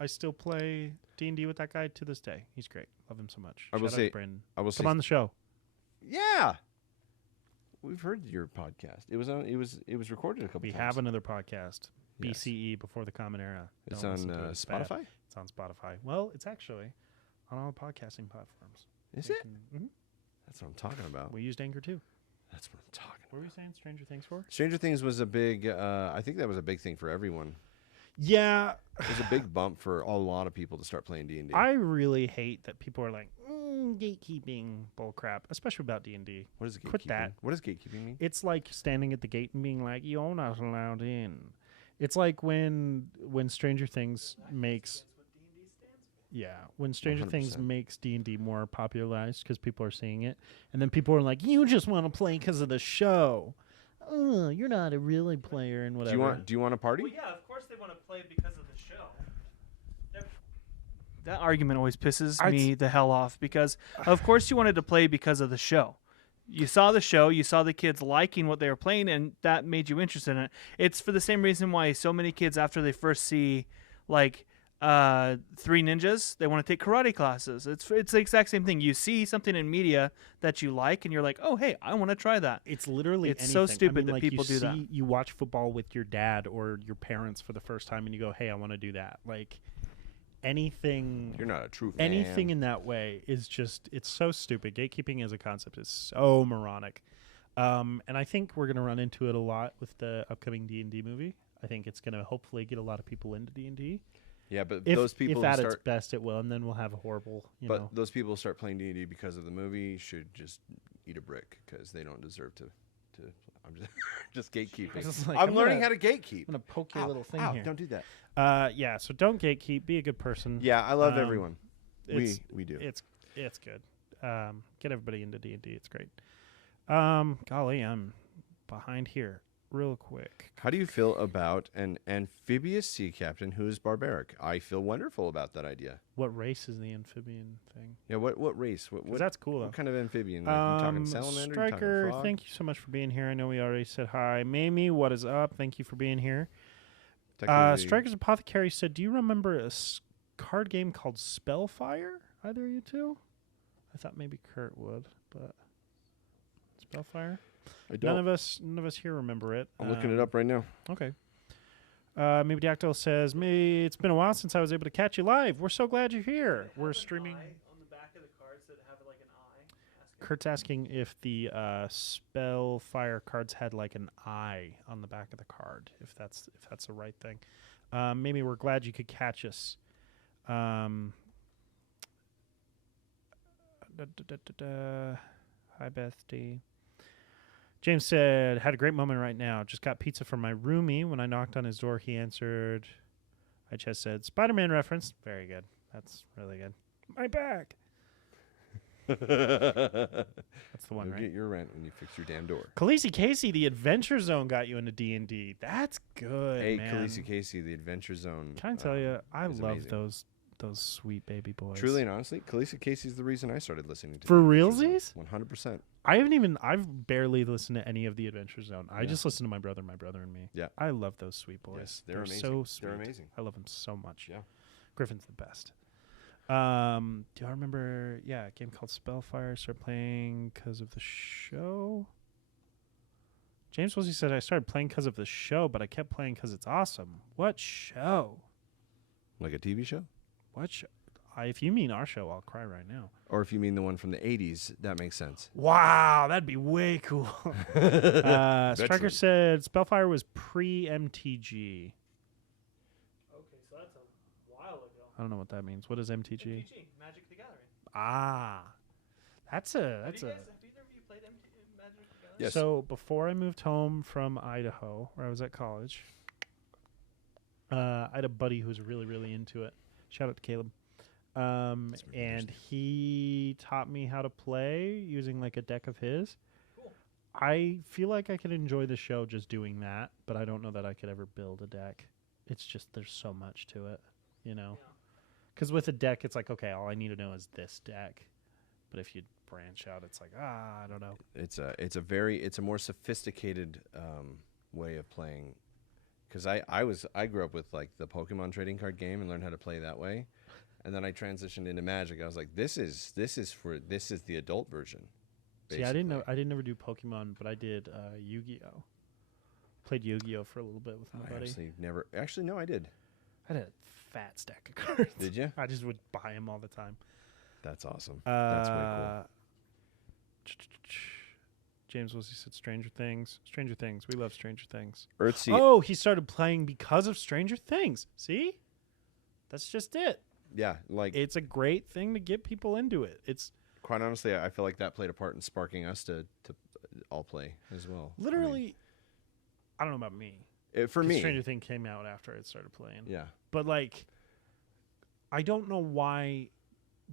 I still play D&D with that guy to this day. He's great. Love him so much. I will Shout out say- to Brandon. I will Come say, on the show. yeah. We've heard your podcast. It was on. It was recorded a couple We times. have another podcast, Yes. BCE, Before the Common Era. It's Don't on listen to it. It's bad. Spotify. It's on Spotify. Well, it's actually on all podcasting platforms. Is You it? can- That's what I'm talking about. We used Anchor too. That's what I'm talking What were you saying? Stranger Things for? Stranger Things was a big. I think that was a big thing for everyone. Yeah, It was a big bump for a lot of people to start playing D&D. I really hate that people are like gatekeeping bullcrap, especially about D&D. What is gatekeeping? Quit that. What does gatekeeping mean? It's like standing at the gate and being like, "You're not allowed in." It's like when Stranger Things makes. Yeah, when Stranger Things 100%. makes D&D more popularized because people are seeing it, and then people are like, "You just want to play because of the show. Oh, you're not a really player and whatever." Do you want a party? Well, yeah, of course they want to play because of the show. That argument always pisses me the hell off because, of course, you wanted to play because of the show. You saw the show, you saw the kids liking what they were playing, and that made you interested in it. It's for the same reason why so many kids, after they first see, like, Three Ninjas, they want to take karate classes. It's the exact same thing. You see something in media that you like, and you're like, "Oh, hey, I want to try that." It's literally It's so anything. stupid I mean, that like, people do that. You watch football with your dad or your parents for the first time, and you go, "Hey, I want to do that." Like anything, You're not a true fan. anything in that way is just it's so stupid. Gatekeeping as a concept is so moronic, and I think we're gonna run into it a lot with the upcoming D&D movie. I think it's gonna hopefully get a lot of people into D&D. Yeah, but If, those people if who at its start, best, it will, and then we'll have a horrible, but know. those people who start playing D&D because of the movie should just eat a brick because they don't deserve to. I'm just just gatekeeping. Just like, I'm learning gonna- how to gatekeep. I'm gonna poke your Ow, little thing ow, here. don't do that. Yeah. So don't gatekeep. Be a good person. Yeah, I love Um, everyone. It's, We do. It's good. Get everybody into D&D. It's great. Golly, I'm behind here real quick. How do you feel about an amphibious sea captain who is barbaric? I feel wonderful about that idea. What race is the amphibian thing? Yeah, what race? 'Cause What that's cool. what Though. kind of amphibian? Like, you talking salamander? You talking Striker, frog? thank you so much for being here. I know we already said hi. Mamie, what is up? Thank you for being here. Technically- Striker's Apothecary said, "Do you remember a card game called Spellfire? Either of you two?" I thought maybe Curt would, but Spellfire. I don't. None of us here remember it. I'm looking it up right now. Okay. Maybe Dactyl says, "Me, it's been a while since I was able to catch you live. We're so glad you're here. We're streaming." On the back of the cards that have like an eye. Kurt's asking if the Spellfire cards had like an eye on the back of the card. If that's the right thing. Maybe we're glad you could catch us. Hi, Beth D. James said, "Had a great moment right now. Just got pizza from my roomie. When I knocked on his door, he answered. I just said, Spider-Man reference. Very good. That's really good. My back. That's the one, You'll right? get your rent when you fix your damn door. Khaleesi Casey, the Adventure Zone got you into D&D. That's good, Hey, man. Khaleesi Casey, the Adventure Zone. Can I tell you, I is love amazing. those sweet baby boys. Truly and honestly, Khaleesi Casey's the reason I started listening to For the Adventure realsies? Zone. 100%. I've barely listened to any of the Adventure Zone. I Yeah. just listen to my brother and me. Yeah. I love those sweet boys. Yes, they're amazing. so sweet. They're amazing. I love them so much. Yeah. Griffin's the best. Do I remember? Yeah, a game called Spellfire. Started playing because of the show. James Wilsey said I started playing because of the show, but I kept playing because it's awesome. What show? Like a TV show? What show? If you mean our show, I'll cry right now. Or if you mean the one from the 80s, that makes sense. Wow, that'd be way cool. Striker Veteran. said Spellfire was pre-MTG. Okay, so that's a while ago. I don't know what that means. What is MTG? Magic the Gathering. Ah, that's a Have either of you played Magic the Gathering? Yes. So before I moved home from Idaho, where I was at college, I had a buddy who was really, really into it. Shout out to Caleb. And he taught me how to play using like a deck of his. Cool. I feel like I could enjoy the show just doing that, but I don't know that I could ever build a deck. It's just there's so much to it, you know. Because with a deck, it's like, okay, all I need to know is this deck. But if you branch out. It's like, I don't know. It's a more sophisticated way of playing. Because I grew up with like the Pokemon trading card game and learned how to play that way, and then I transitioned into Magic. I was like, this is the adult version. See, I didn't know. basically. I didn't never do Pokemon, but I did Yu-Gi-Oh. Played Yu-Gi-Oh for a little bit with my I buddy. actually no, I did. I had a fat stack of cards. Did you? I just would buy them all the time. That's awesome. That's way cool. James Wilsey said Stranger Things. Stranger Things. We love Stranger Things. Earthsea. Oh, he started playing because of Stranger Things. See? That's just it. Yeah, like It's a great thing to get people into it. It's quite honestly, I feel like that played a part in sparking us to all play as well. literally, I don't know about me. For 'Cause me, Stranger Things came out after I started playing. yeah. But like, I don't know why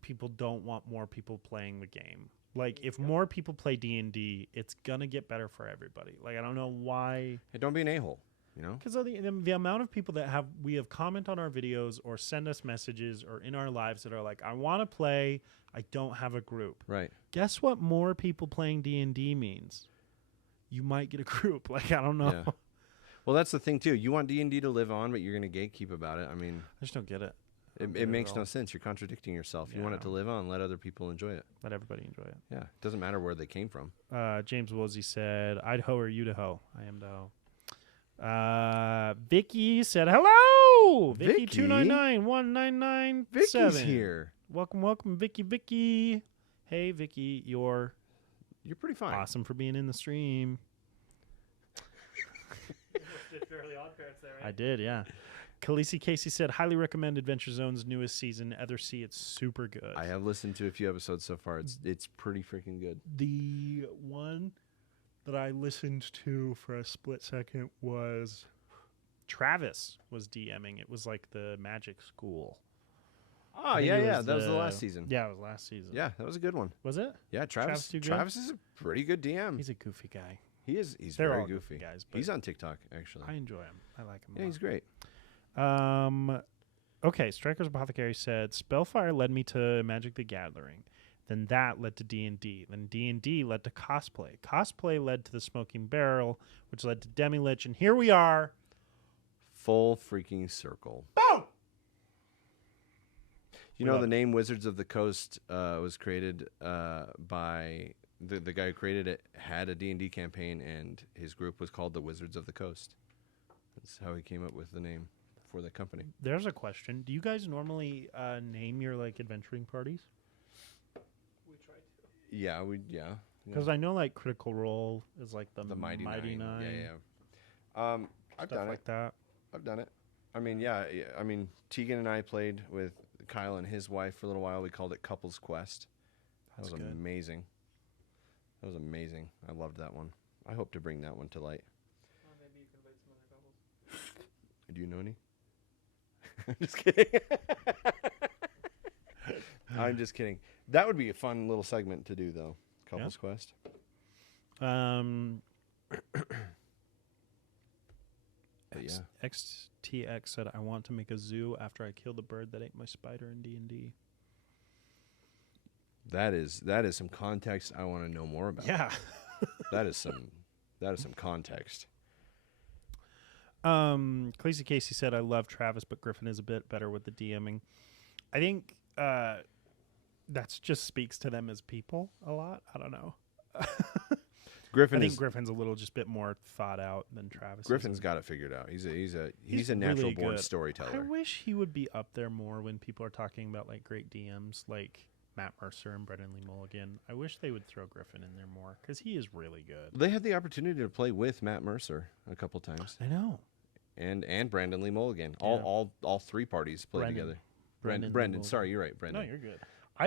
people don't want more people playing the game. Like, if more people play D&D, it's gonna get better for everybody. Like, I don't know why. Hey, don't be an a-hole, you know? Because the amount of people that we have comment on our videos or send us messages or in our lives that are like, I want to play, I don't have a group. Right. Guess what? More people playing D&D means you might get a group. Like, I don't know. Yeah. Well, that's the thing too. You want D&D to live on, but you're going to gatekeep about it. I mean, I just don't get it. it makes no sense. You're contradicting yourself. You want it Yeah. to live on. Let other people enjoy it. Let everybody enjoy it. Yeah. It doesn't matter where they came from. James Woolsey said, Idaho or Idaho? I am Idaho. Vicky said, hello! Vicky Vicky? 299-1997. Vicky's here. Welcome, Vicky. Hey, Vicky, you're You're pretty fine. awesome for being in the stream. I did, yeah. Khaleesi Casey said, highly recommend Adventure Zone's newest season, Ethersea. It's super good. I have listened to a few episodes so far. It's pretty freaking good. The one that I listened to for a split second was Travis was DMing. It was like the magic school. Oh, I think yeah, it yeah. was That was the last season. Yeah, it was last season. Yeah, that was a good one. Was it? Yeah, Travis too good? Travis is a pretty good DM. He's a goofy guy. He's They're very all goofy. guys, but He's on TikTok, actually. I enjoy him. I like him a Yeah, lot. he's great. Okay, Striker's Apothecary said, Spellfire led me to Magic the Gathering. Then that led to D&D. Then D&D led to cosplay. Cosplay led to the Smoking Barrel, which led to Demi-Lich. And here we are. Full freaking circle. Boom! You know, the name Wizards of the Coast was created by the guy who created it had a D&D campaign, and his group was called the Wizards of the Coast. That's how he came up with the name for the company. There's a question. Do you guys normally name your, like, adventuring parties? Yeah, Because I know, like, Critical Role is, like, the Mighty Nine. Yeah. I've Stuff done like it. that. I've done it. I mean, yeah. I mean, Tegan and I played with Kyle and his wife for a little while. We called it Couples Quest. That That's was good. amazing. That was amazing. I loved that one. I hope to bring that one to light. Do you know any? I'm just kidding. I'm just kidding. That would be a fun little segment to do, though. Couples Quest. But yeah. XTX said, I want to make a zoo after I kill the bird that ate my spider in D&D. That is some context I want to know more about. Yeah. That is some context. Casey said, I love Travis, but Griffin is a bit better with the DMing. I think that just speaks to them as people a lot. I don't know. I think Griffin's a little just bit more thought out than Travis. Griffin's got it figured out. He's a natural really born good. storyteller. I wish he would be up there more when people are talking about like great DMs like Matt Mercer and Brendan Lee Mulligan. I wish they would throw Griffin in there more because he is really good. They had the opportunity to play with Matt Mercer a couple times, I know. and Brandon Lee Mulligan. Yeah. All three parties played Brendan. together. Brendan Lee Brendan. Mulligan. Sorry, you're right, Brendan. No, you're good. I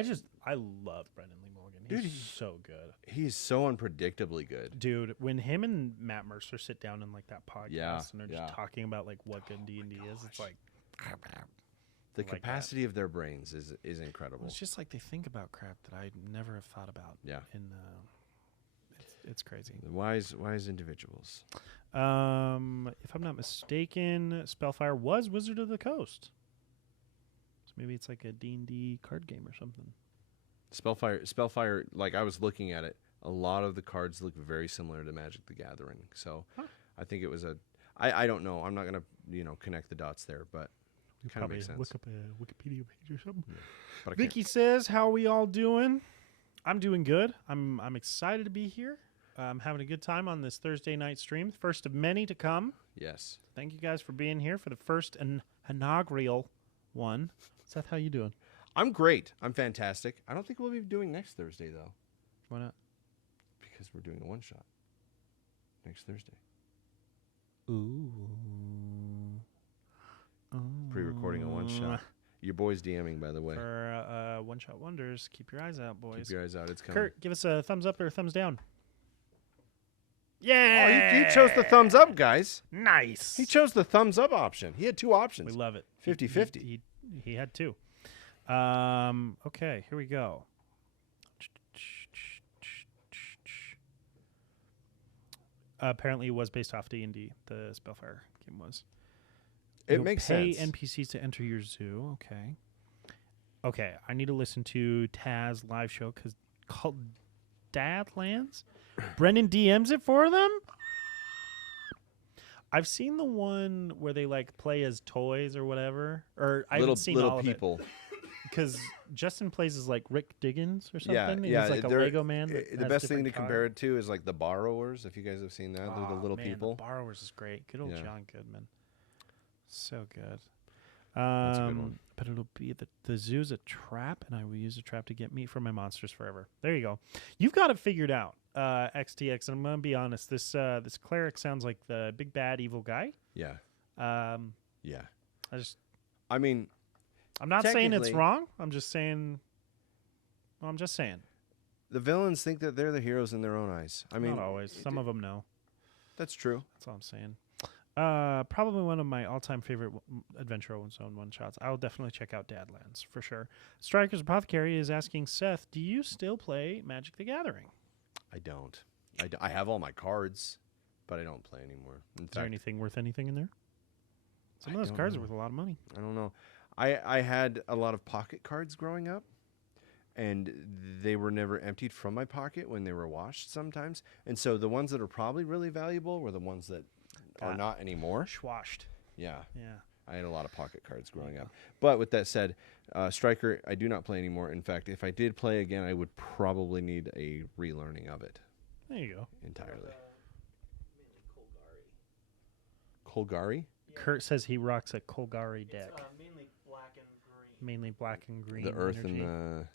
love Brendan Lee Mulligan. He's Dude, so good. He's so unpredictably good. Dude, when him and Matt Mercer sit down in like that podcast Yeah, and they're yeah. just talking about like what good D&D is, it's like The like that. capacity of their brains is incredible. it's just like they think about crap that I never have thought about. Yeah. And it's crazy. Wise individuals. If I'm not mistaken, Spellfire was Wizard of the Coast. So maybe it's like a D&D card game or something. Spellfire. Like I was looking at it, a lot of the cards look very similar to Magic the Gathering. So I think it was a. I don't know. I'm not gonna connect the dots there, but it kind of makes sense. Look up a Wikipedia page or something. Yeah. But I can't- Vicky says, "How are we all doing?" I'm doing good. I'm excited to be here. I'm having a good time on this Thursday night stream, first of many to come. Yes. Thank you guys for being here for the first inaugural one. Seth, how you doing? I'm great. I'm fantastic. I don't think we'll be doing next Thursday though, Why not? because we're doing a one shot next Thursday. Ooh. Pre-recording a one shot. Your boy's DMing, by the way. For one shot wonders, keep your eyes out, boys. Keep your eyes out. It's coming. Curt, give us a thumbs up or a thumbs down. Oh, Yeah. he chose the thumbs up, guys. Nice. He chose the thumbs up option. He had two We options. love it. 50-50. He had two. Okay, here we go. Apparently, it was based off D&D. The Spellfire game was. It You'll makes pay sense. NPCs to enter your zoo. Okay. Okay, I need to listen to Taz live show because called Dadlands. Brendan DMs it for them. I've seen the one where they like play as toys or whatever, or I haven't seen little all people. of it because Justin plays as like Rick Diggins or Yeah, something. yeah. He's like a they're- Lego man. that The has best thing to different compare it to is like the Borrowers. If you guys have seen that, they're the little man, people. The Borrowers is great. Good old Yeah. John Goodman. So good. That's a good one. But it'll be the zoo's a trap, and I will use a trap to get meat for my monsters forever. There you go. You've got it figured out, XTX. And I'm gonna be honest. This cleric sounds like the big bad evil guy. Yeah. Yeah. I mean, I'm not saying it's technically- wrong. I'm just saying. Well, I'm just saying. the villains think that they're the heroes in their own eyes. I mean, Not always. Some of them know. that's true. That's all I'm saying. Probably one of my all-time favorite Adventure Zone one-shots. I'll definitely check out Dadlands for sure. Striker's Apothecary is asking Seth, do you still play Magic the Gathering? I don't. I have all my cards, but I don't play anymore. In Is there fact, anything worth anything in there? Some I of those don't cards know. are worth a lot of money. I don't know. I had a lot of pocket cards growing up, and they were never emptied from my pocket when they were washed sometimes. And so the ones that are probably really valuable were the ones that are Got not anymore. Schwashed. Yeah. Yeah. I had a lot of pocket cards growing up. But with that said, Striker, I do not play anymore. In fact, if I did play again, I would probably need a relearning of it There you go. entirely. Colgari? Curt says he rocks a Kolgari deck. mainly black and green. Mainly black and green. The earth energy. and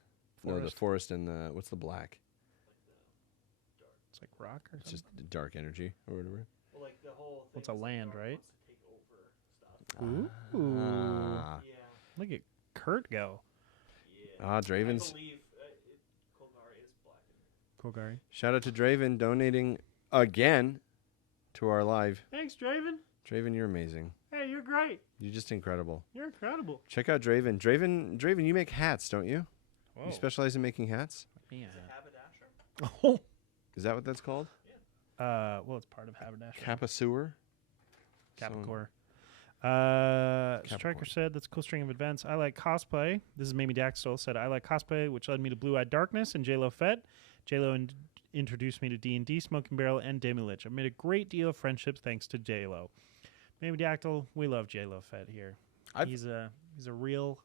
the Forest. forest and the what's the black? It's like rock or It's something. just dark energy or whatever. Well, like the whole thing. What's a is the land, dark right? wants to take over stuff. Ooh. Ah, Yeah. Look at Curt go. ah, Draven's. I believe Kolgari is black. Kolgari. Shout out to Draven donating again to our live. Thanks, Draven. Draven, you're amazing. Hey, you're great. You're just incredible. You're incredible. Check out Draven. Draven, you make hats, don't you? Whoa. You specialize in making hats? Yeah. Haberdasher. Oh. Is that what that's called? Well, it's part of Haberdasher. Kappa sewer? Capricorn. Capricorn. Striker said, that's a cool string of events. I like cosplay. This is Mamie Daxtel said, I like cosplay, which led me to Blue-Eyed Darkness and J-Lo Fett. J-Lo introduced me to D&D, Smoking Barrel, and Demi Lich. I've made a great deal of friendships thanks to J-Lo. Mamie Dactyl, we love J-Lo Fett here. He's a real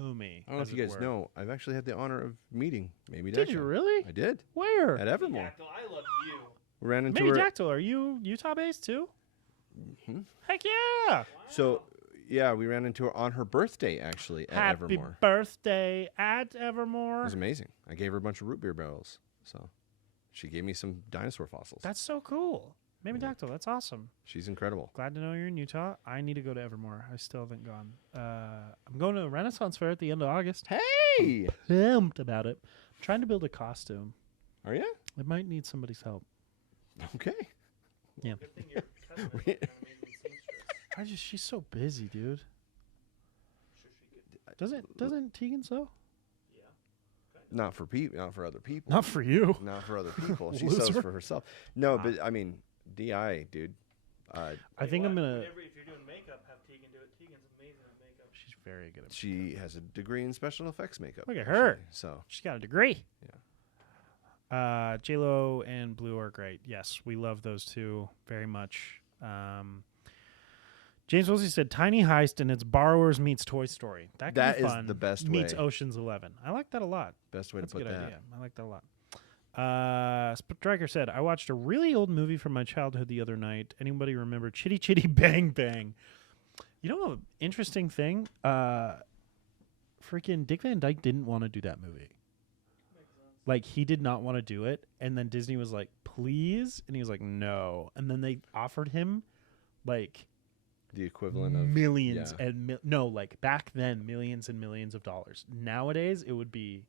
homie. I don't know as if you it guys were. know. I've actually had the honor of meeting Mamie Did you Dactyl. really? I did. Where? At Evermore. Dactyl, I love you. We ran into Mamie her. Dactyl, are you Utah-based too? Mhm. Heck yeah! So, yeah, we ran into her on her birthday, actually, at Happy Evermore. birthday at It Evermore. was amazing. I gave her a bunch of root beer barrels. So, she gave me some dinosaur fossils. That's so cool. Mamie Dactyl, that's awesome. She's incredible. Glad to know you're in Utah. I need to go to Evermore. I still haven't gone. I'm going to a Renaissance Fair at the end of August. Hey! Pumped about it. I'm trying to build a costume. Are you? I might need somebody's help. Okay. Yeah. Good thing your cousin We- is an amazing seamstress. She's so busy, dude. Sure she could. Doesn't Tegan sew? Not for not for other people. Not for you. Not for other people. She sews Loser. for herself. No, but I mean, DI, dude. I think I'm gonna. Whenever, if you're doing makeup, have Tegan do it. Tegan's amazing at makeup. She's very good at She has a degree in special effects makeup. Look at her. actually, So She's got a degree. J-Lo and Blue are great. Yes, we love those two very much. James Wilsey said Tiny Heist and it's Borrowers meets Toy Story. That could that be is fun. the best Meets way. Ocean's 11. I like that a lot. Best way That's to a put good that. idea. I like that a lot. Striker said, I watched a really old movie from my childhood the other night. Anybody remember Chitty Chitty Bang Bang? You know, an interesting thing? Freaking Dick Van Dyke didn't want to do that movie. Like, he did not want to do it. And then Disney was like, please? And he was like, no. And then they offered him, like, The equivalent of millions and no, like back then, millions and millions of dollars. Nowadays, it would be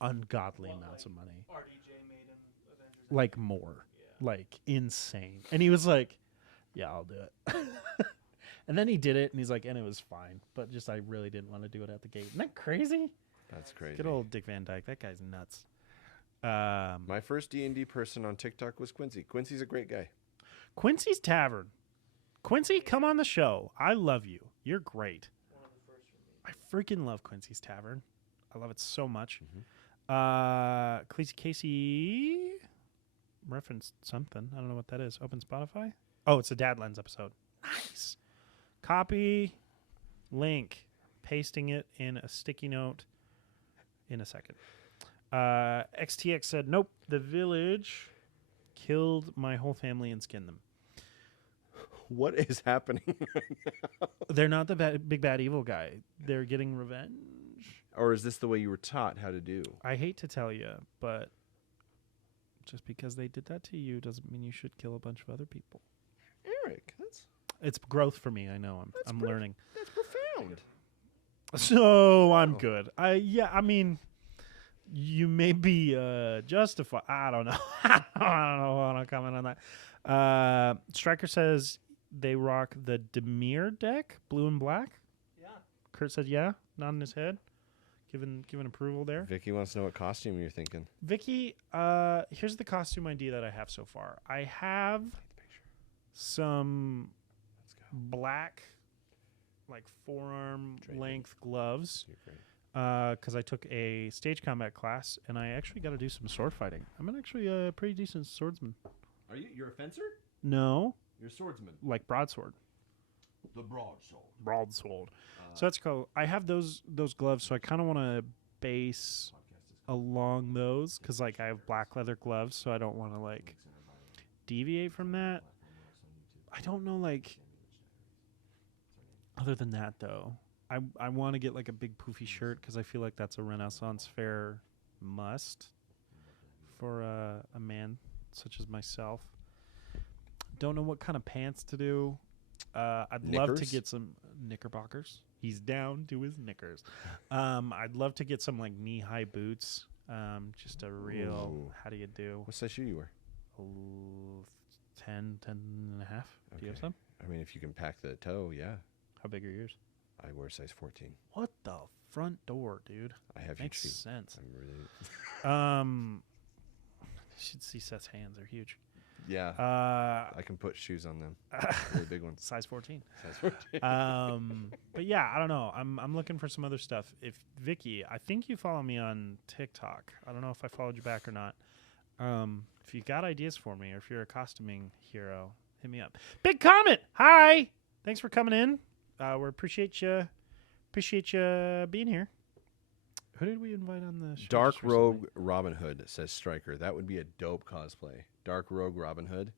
ungodly amounts of money, RDJ made him Avengers. like more, like insane. And he was like, "Yeah, I'll do it." And then he did it, and he's like, "And it was fine, but just I really didn't want to do it at the gate." Isn't that crazy? That's crazy. Good old Dick Van Dyke. That guy's nuts. My first D&D person on TikTok was Quincy. Quincy's a great guy. Quincy's Tavern. Quincy, come on the show. I love you. You're great. I freaking love Quincy's Tavern. I love it so much. Casey referenced something. I don't know what that is. Open Spotify? Oh, it's a Dad Lens episode. Nice. Copy, link, pasting it in a sticky note in a second. XTX said, nope, the village killed my whole family and skinned them. What is happening? They're not the big bad evil guy. They're getting revenge. Or is this the way you were taught how to do? I hate to tell you, but just because they did that to you doesn't mean you should kill a bunch of other people. Eric, It's growth for me. I know. I'm learning. that's profound. So I'm good. I mean, you may be justified. I don't know. I don't know. I don't comment on that. Striker says they rock the Demir deck, blue and black. Yeah. Curt said, yeah, nodding his head, giving approval there. Vicky wants to know what costume you're thinking. Vicky, here's the costume idea that I have so far. I have some black, like forearm length gloves, because I took a stage combat class and I actually got to do some sword fighting. I'm actually a pretty decent swordsman. Are you? You're a fencer? No, You're a swordsman. like broadsword. The broadsword. Broadsword. So that's cool. I have those gloves, so I kind of want to base along those because like I have black leather gloves, so I don't want to like deviate from that. I don't know, like, other than that though, I want to get like a big poofy shirt because I feel like that's a Renaissance fair must for a man such as myself. Don't know what kind of pants to do. I'd love to Knickers? get some knickerbockers. He's down to his knickers. I'd love to get some like knee-high boots. Just a real, Ooh. how do you do? What size shoe you wear? 10 and a half. Do you have Okay. some? I mean, if you can pack the toe, yeah. How big are yours? I wear size 14. What the front door, dude? I have huge Makes feet. sense. I'm really... You should see Seth's hands. They're huge. Yeah. Uh, I can put shoes on them. Really big ones. size 14. Size 14. But yeah, I don't know. I'm looking for some other stuff. If Vicky, I think you follow me on TikTok. I don't know if I followed you back or not. If you got ideas for me, or if you're a costuming hero, hit me up. Big Comet, hi. Thanks for coming in. We appreciate you being here. Who did we invite on the show? Dark just recently? Rogue Robin Hood, says Striker. That would be a dope cosplay. Dark Rogue Robin Hood.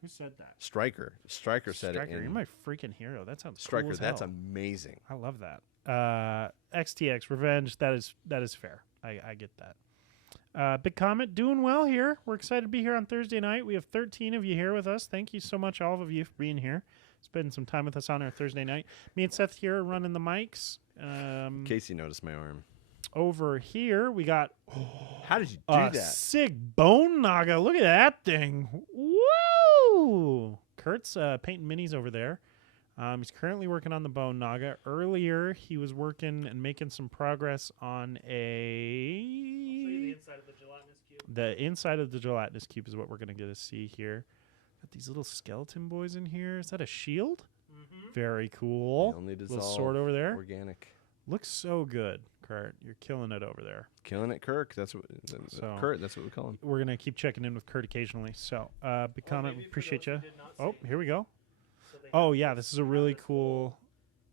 Who said that? Striker. Striker said Striker, it in... you're my freaking hero. That sounds Striker, cool as that's hell. amazing. I love that. XTX Revenge. That is fair. I get that. Big Comet doing well here. We're excited to be here on Thursday night. We have 13 of you here with us. Thank you so much, all of you, for being here. Spending some time with us on our Thursday night. Me and Seth here running the mics. Casey noticed my arm. Over here we got How did you do a that? sick bone naga. Look at that thing. Woo! Kurt's painting minis over there. He's currently working on the bone naga. Earlier, he was working and making some progress on The inside of the gelatinous cube. the inside of the gelatinous cube is what we're going to get to see here. Got these little skeleton boys in here. Is that a shield? Very They cool. only Little dissolve sword over there. organic. Looks so good, Curt. You're killing it over there. Killing it, Kirk. That's what So- Kurt. That's what we call him. We're gonna keep checking in with Curt occasionally. So, big comment. We appreciate you. Oh, here we go. Oh yeah, this is a really cool.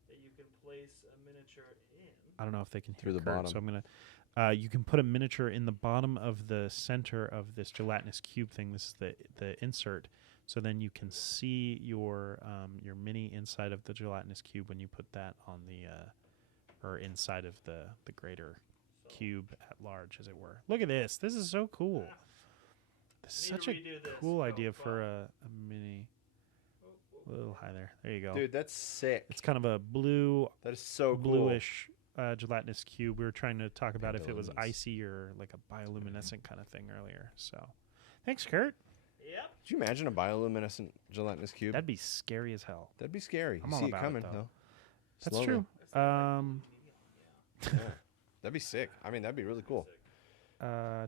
That you can place a miniature in. I don't know if they can Through hear the Curt, bottom. so I'm gonna. You can put a miniature in the bottom of the center of this gelatinous cube thing. This is the insert. So then you can see your mini inside of the gelatinous cube when you put that on the or inside of the greater cube at large, as it were. Look at this. This is so cool. This is Need to such a redo this. cool Oh, idea for God. a mini. A little high there. There you go. Dude, that's sick. It's kind of a blue, That is so cool. bluish gelatinous cube. We were trying to talk about if it was Bioluminescent. icy or like a bioluminescent kind of thing earlier. So, thanks, Curt. Yep. Could you imagine a bioluminescent gelatinous cube? That'd be scary as hell. That'd be scary. I'm You all see it about it, coming, though. though. That's Slowly. true. Yeah. That'd be sick. I mean, that'd be really cool. Uh,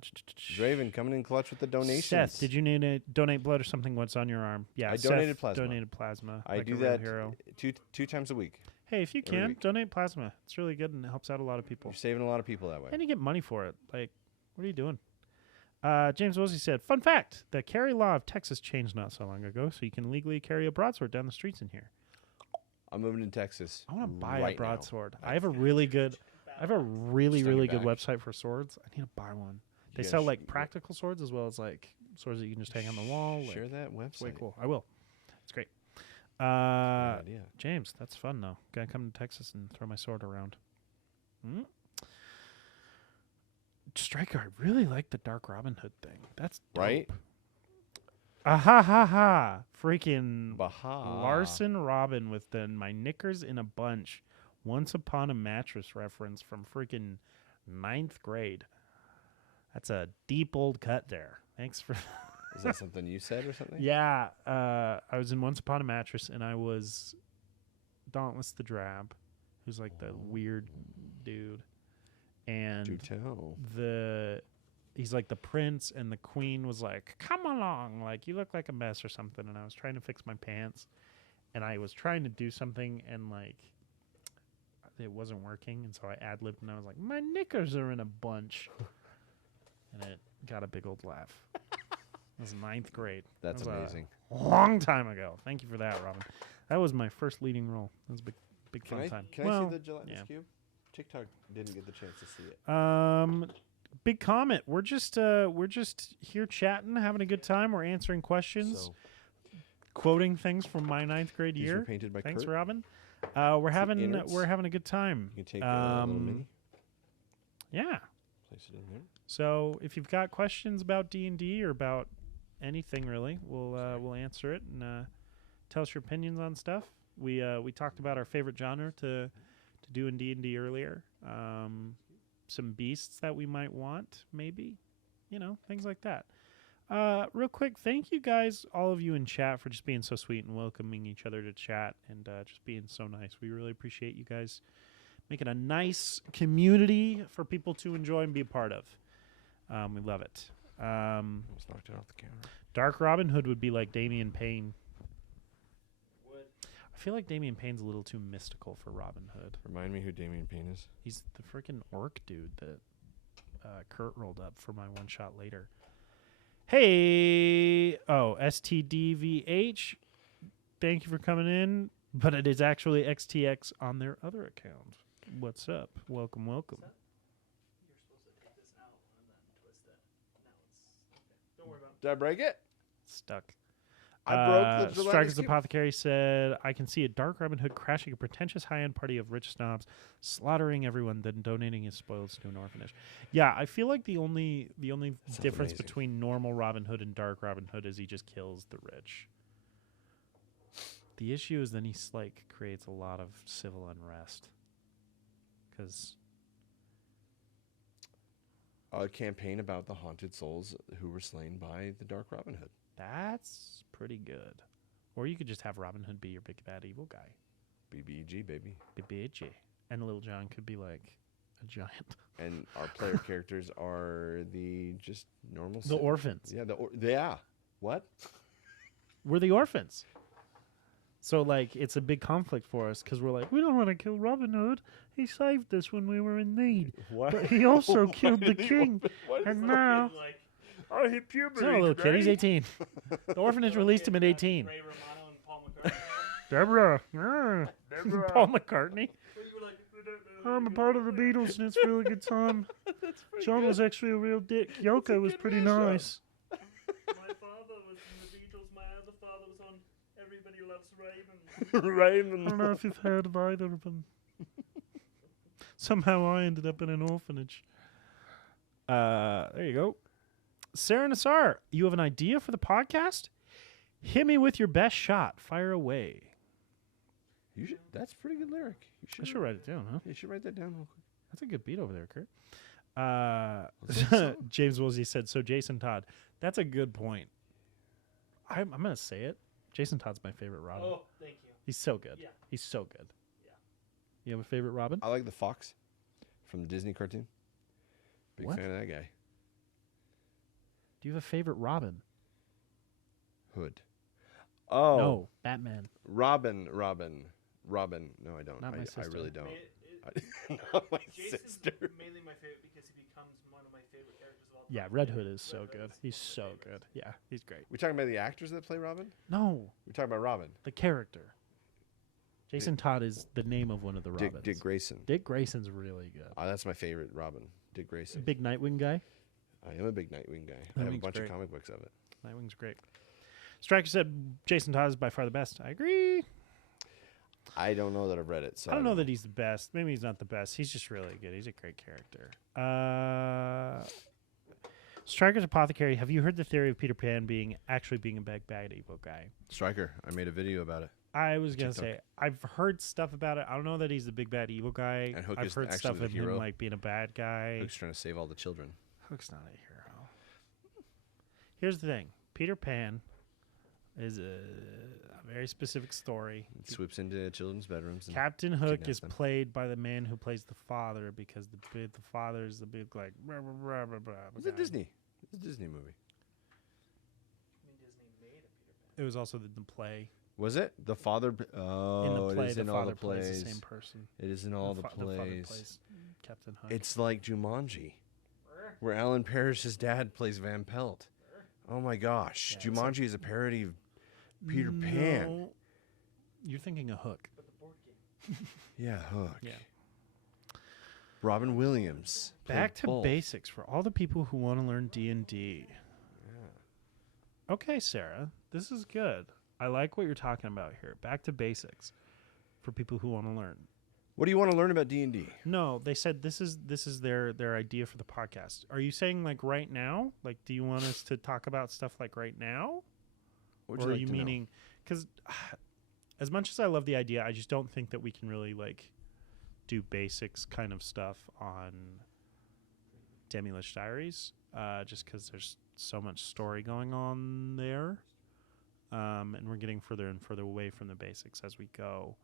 Draven coming in clutch with the donations. Seth, did you need to donate blood or something? What's on your arm? Yeah, I Seth donated plasma. Donated plasma. I like do a real that Hero. two times a week. Hey, if you every can, week. donate plasma. It's really good and it helps out a lot of people. You're saving a lot of people that way. And you get money for it. Like, what are you doing? James Woolsey said, fun fact, the carry law of Texas changed not so long ago, so you can legally carry a broadsword down the streets in here. I'm moving to Texas. I want to buy right a broadsword. I have a really good Just on really your good back. website for swords. I need to buy one. They You sell guys like should- practical swords as well as like swords that you can just hang on the wall. Like, Share that it's way website. cool. I will. It's great. Great idea. James, that's fun though. Gotta come to Texas and throw my sword around. Hmm? Striker, I really like the Dark Robin Hood thing. That's dope. Right? Ah ha ha ha! Freaking Baha. Larson Robin with my knickers in a bunch. Once Upon a Mattress reference from freaking 9th grade. That's a deep old cut there. Thanks for. Is that something you said or something? Yeah, I was in Once Upon a Mattress, and I was Dauntless the Drab, who's like the weird dude, Do and tell. he's like the prince, and the queen was like, "Come along, like you look like a mess or something." And I was trying to fix my pants, and I was trying to do something, and like it wasn't working, and so I ad-libbed, and I was like, "My knickers are in a bunch," and it got a big old laugh. It was 9th grade. That's That was amazing. A long time ago. Thank you for that, Robin. That was my first leading role. That was a big Can fun I, time. can I Well, see the gelatinous yeah. cube? TikTok didn't get the chance to see it. Big comment. We're just here chatting, having a good time. We're answering questions, So quoting things from my 9th grade these were year. painted by Thanks, Curt. Robin. We're having innards. a good time. You can take a little mini, Yeah. place it in there. So if you've got questions about D&D or about anything really, we'll answer it and tell us your opinions on stuff. We talked about our favorite genre to do in D&D earlier. Some beasts that we might want, maybe, things like that. Real quick, thank you guys, all of you in chat, for just being so sweet and welcoming each other to chat and just being so nice. We really appreciate you guys making a nice community for people to enjoy and be a part of. We love it. Almost knocked it off the camera. Dark Robin Hood would be like Damian Payne. I feel like Damian Payne's a little too mystical for Robin Hood. Remind me who Damien Payne is. He's the freaking orc dude that Curt rolled up for my one shot later. Hey, STDVH, thank you for coming in, but it is actually XTX on their other account. What's up? Welcome. You're supposed to take this out and then twist it. Now it's don't worry about it. Did I break it? Stuck. I broke the gelatinous Strikers cube. Apothecary said, I can see a Dark Robin Hood crashing a pretentious high-end party of rich snobs, slaughtering everyone, then donating his spoils to an orphanage. Yeah, I feel like the only Sounds difference amazing. between normal Robin Hood and Dark Robin Hood is he just kills the rich. The issue is then he creates a lot of civil unrest. Because A campaign about the haunted souls who were slain by the Dark Robin Hood. that's pretty good. Or you could just have Robin Hood be your big bad evil guy. BBG, baby. BBG. And Little John could be like a giant. And our player characters are the just normal. The orphans. Yeah, yeah. What? We're the orphans. So like it's a big conflict for us because we're like, we don't want to kill Robin Hood. He saved us when we were in need, What? but he also killed the king. And now I hit puberty. he's not a little kid. He's 18. The orphanage released him at 18. Ray Romano and Paul McCartney. Deborah, Paul McCartney. I'm a part of the Beatles, and it's a really good time. John was actually a real dick. Yoko was pretty nice. My father was in the Beatles. My other father was on Everybody Loves Raymond. Raymond. I don't know if you've heard of either of them. Somehow I ended up in an orphanage. There you go. Sarah Nassar, you have an idea for the podcast? Hit me with your best shot. Fire away. You should. That's a pretty good lyric. You I should write it down, huh? You should write that down real quick. That's a good beat over there, Kurt. song? James Woolsey said, so Jason Todd. That's a good point. I'm going to say it. Jason Todd's my favorite Robin. Oh, thank you. He's so good. Yeah. He's so good. Yeah. You have a favorite Robin? I like the fox from the Disney cartoon. Big What? fan of that guy. Do you have a favorite Robin? Hood. Oh, No, Batman. Robin. No, I don't. Not my I sister. really don't. It- Not my Jason's sister. mainly my favorite because he becomes one of my favorite characters of all time. Yeah, Red Hood is so Red good. Hood's He's one so of my favorites. good. Yeah, he's great. We talking about the actors that play Robin? No, We talking about Robin. the character. Jason Todd is the name of one of the Robins. Dick Grayson. Dick Grayson's really good. That's my favorite Robin. Dick Grayson. Big Nightwing guy. I am a big Nightwing guy. I have a Nightwing's bunch great. of comic books of it. Nightwing's great. Striker said Jason Todd is by far the best. I agree. I don't know that I've read it. So I don't know that he's the best. Maybe he's not the best. He's just really good. He's a great character. Striker's Apothecary. Have you heard the theory of Peter Pan actually being a bad evil guy? Striker. I made a video about it. I was gonna TikTok. say I've heard stuff about it. I don't know that he's the big bad evil guy. And Hook I've is heard actually stuff the of him hero. like being a bad guy. Hook's trying to save all the children. Hook's not a hero. Here's the thing: Peter Pan is a very specific story. It sweeps into children's bedrooms. And Captain Hook kidnaps is them. played by the man who plays the father because the father is the big like. Blah, blah, blah, blah, blah, It's guy. a Disney. It's a Disney movie. I mean, Disney made a Peter Pan. It was also the play. Was it the father? Oh, In the play, it is the in all father the plays plays. the same person. It is in all the The father plays. plays Captain Hook. It's like Jumanji, where Alan Parrish's dad plays Van Pelt. Oh my gosh, Yeah, it's Jumanji is a parody of Peter Pan. No, you're thinking of Hook. But the board game. Yeah, Hook. Yeah. Robin Williams. played Back to both. basics for all the people who want to learn D&D. Okay, Sarah, this is good. I like what you're talking about here. Back to basics for people who want to learn. What do you want to learn about D&D? No, they said this is their idea for the podcast. Are you saying like right now? Like, do you want us to talk about stuff like right now? What Or are you meaning because as much as I love the idea, I just don't think that we can really like do basics kind of stuff on Demi-Lich Diaries, just because there's so much story going on there, and we're getting further and further away from the basics as we go.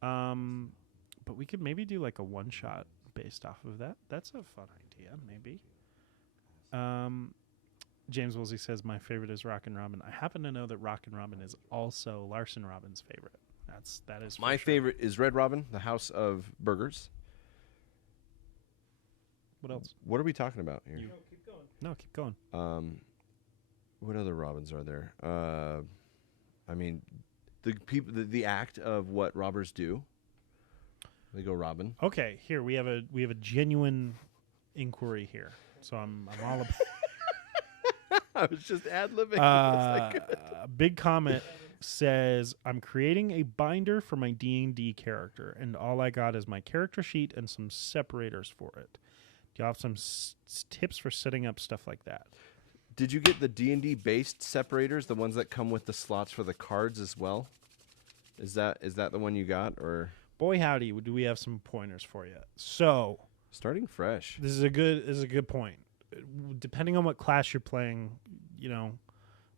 But we could maybe do like a one-shot based off of that. That's a fun idea, maybe. James Woolsey says my favorite is Rockin' Robin. I happen to know that Rockin' Robin is also Larson Robin's favorite. That is for My sure. favorite is Red Robin, the House of Burgers. What else? What are we talking about here? No, keep going. No, keep going. What other Robins are there? I mean, the people, the act of what robbers do. They go Robin. Okay, here we have a genuine inquiry here. So I'm all about. I was just ad libbing. Big Comet says I'm creating a binder for my D&D character, and all I got is my character sheet and some separators for it. Do you have some tips for setting up stuff like that? Did you get the D&D based separators, the ones that come with the slots for the cards as well? Is that the one you got, or Boy howdy, do we have some pointers for you? So starting fresh? this is a good point. Depending on what class you're playing,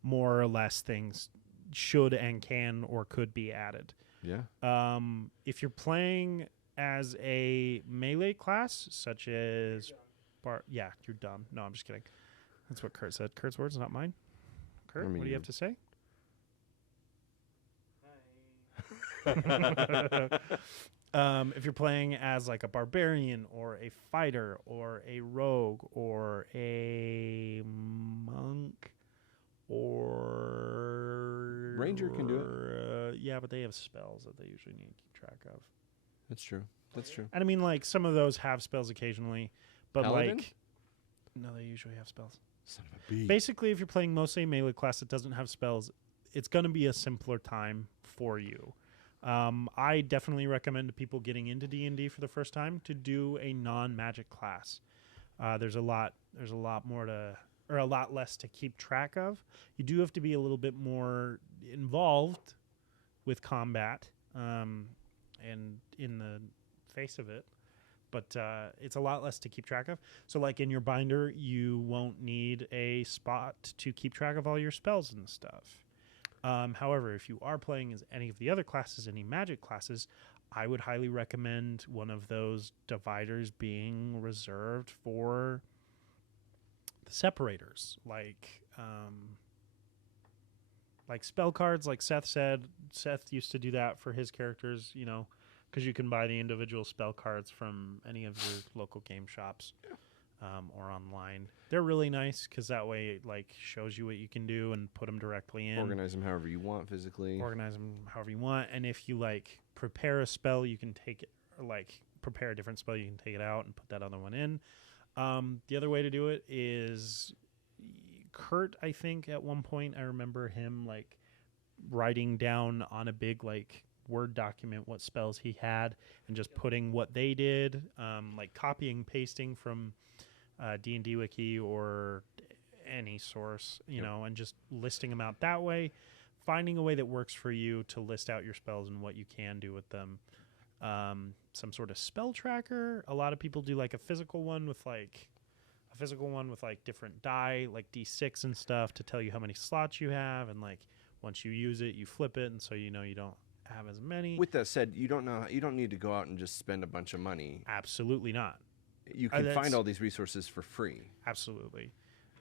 more or less things should and can or could be added. Yeah. If you're playing as a melee class, such as yeah, you're dumb. No, I'm just kidding. That's what Curt said. Curt's words, not mine. Curt, I mean, what do you have to say? If you're playing as like a barbarian or a fighter or a rogue or a monk or Ranger can do it. Yeah, but they have spells that they usually need to keep track of. That's true. That's true. And I mean, like some of those have spells occasionally, but Paladin? like no, they usually have spells. Son of a bee. Basically, if you're playing mostly a melee class that doesn't have spells, it's going to be a simpler time for you. I definitely recommend to people getting into D&D for the first time to do a non-magic class. There's a lot more to, or a lot less to keep track of. You do have to be a little bit more involved with combat, and in the face of it. But it's a lot less to keep track of. So like in your binder, you won't need a spot to keep track of all your spells and stuff. However, if you are playing as any of the other classes, any magic classes, I would highly recommend one of those dividers being reserved for the separators. Like spell cards, like Seth said. Seth used to do that for his characters, you know, because you can buy the individual spell cards from any of your local game shops or online. They're really nice because that way it like shows you what you can do and put them directly in. Organize them however you want physically. Organize them however you want. And if you like prepare a spell, you can take it, or like prepare a different spell, you can take it out and put that other one in. The other way to do it is Curt, I think at one point I remember him like writing down on a big like Word document what spells he had and just putting what they did, like copying, pasting from D&D Wiki or any source, you know, and just listing them out that way, finding a way that works for you to list out your spells and what you can do with them. Some sort of spell tracker. A lot of people do like a physical one with like different die, like D6 and stuff to tell you how many slots you have, and like once you use it, you flip it, and so you know you don't have as many. With that said, you don't need to go out and just spend a bunch of money. Absolutely not. You can find all these resources for free. Absolutely.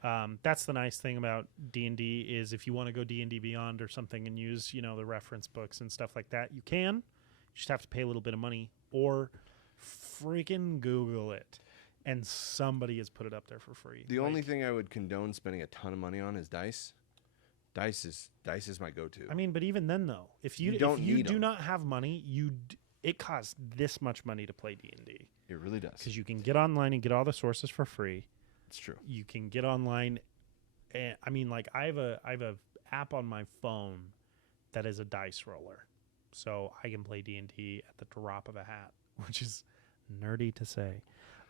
That's the nice thing about D&D is if you want to go D&D Beyond or something and use, you know, the reference books and stuff like that, you can. You just have to pay a little bit of money or freaking Google it. And somebody has put it up there for free. The only thing I would condone spending a ton of money on is dice. Dice is my go-to. I mean, but even then, though, if you do not have money, it costs this much money to play D&D. It really does. Because you can get online and get all the sources for free. It's true. You can get online, and I mean, like I have a app on my phone that is a dice roller, so I can play D&D at the drop of a hat, which is nerdy to say.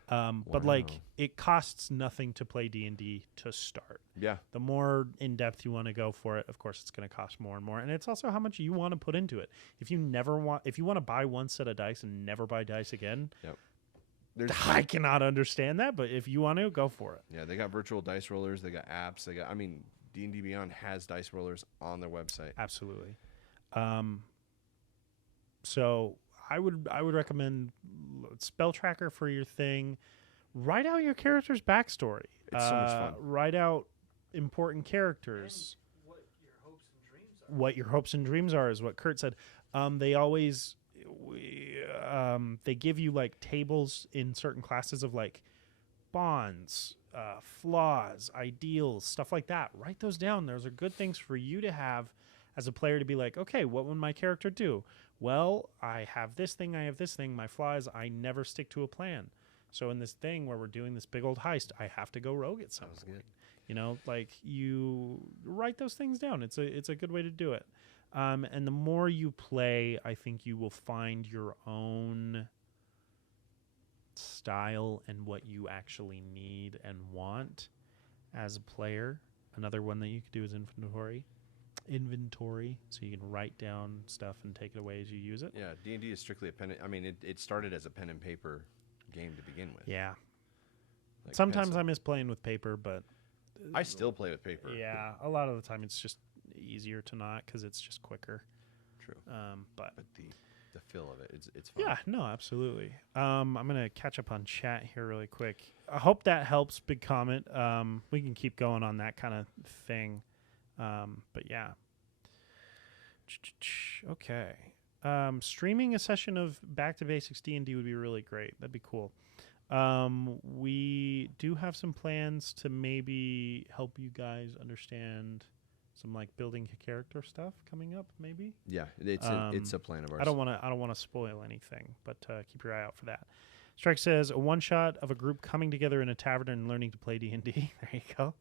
But like it costs nothing to play D&D to start. Yeah. The more in depth you want to go for it, of course, it's going to cost more and more, and it's also how much you want to put into it. If you want to buy one set of dice and never buy dice again, yep. I cannot understand that. But if you want to, go for it. Yeah, they got virtual dice rollers. They got apps. D&D Beyond has dice rollers on their website. Absolutely. So I would recommend spell tracker for your thing. Write out your character's backstory. It's so much fun. Write out important characters. And what your hopes and dreams are. What your hopes and dreams are is what Curt said. They give you like tables in certain classes of like bonds, flaws, ideals, stuff like that. Write those down. Those are good things for you to have as a player to be like, okay, what would my character do? Well, I have this thing, I have this thing. My flaw is I never stick to a plan. So in this thing where we're doing this big old heist, I have to go rogue at some point. Good. You know, like you write those things down. It's a good way to do it. And the more you play, I think you will find your own style and what you actually need and want as a player. Another one that you could do is inventory, so you can write down stuff and take it away as you use it. Yeah, D&D is strictly a pen. I mean, it started as a pen and paper game to begin with. Yeah. Like Sometimes pencil. I miss playing with paper, but I still play with paper. yeah, a lot of the time it's just easier to not because it's just quicker. True. But the feel of it, it's fun. yeah, no, absolutely. I'm gonna catch up on chat here really quick. I hope that helps. Big comment. We can keep going on that kind of thing. But yeah. Okay. streaming a session of Back to Basics D&D would be really great. That'd be cool. We do have some plans to maybe help you guys understand some like building character stuff coming up. Maybe Yeah, it's a plan of ours. I don't want to spoil anything, but keep your eye out for that. Strike says a one shot of a group coming together in a tavern and learning to play D&D. There you go.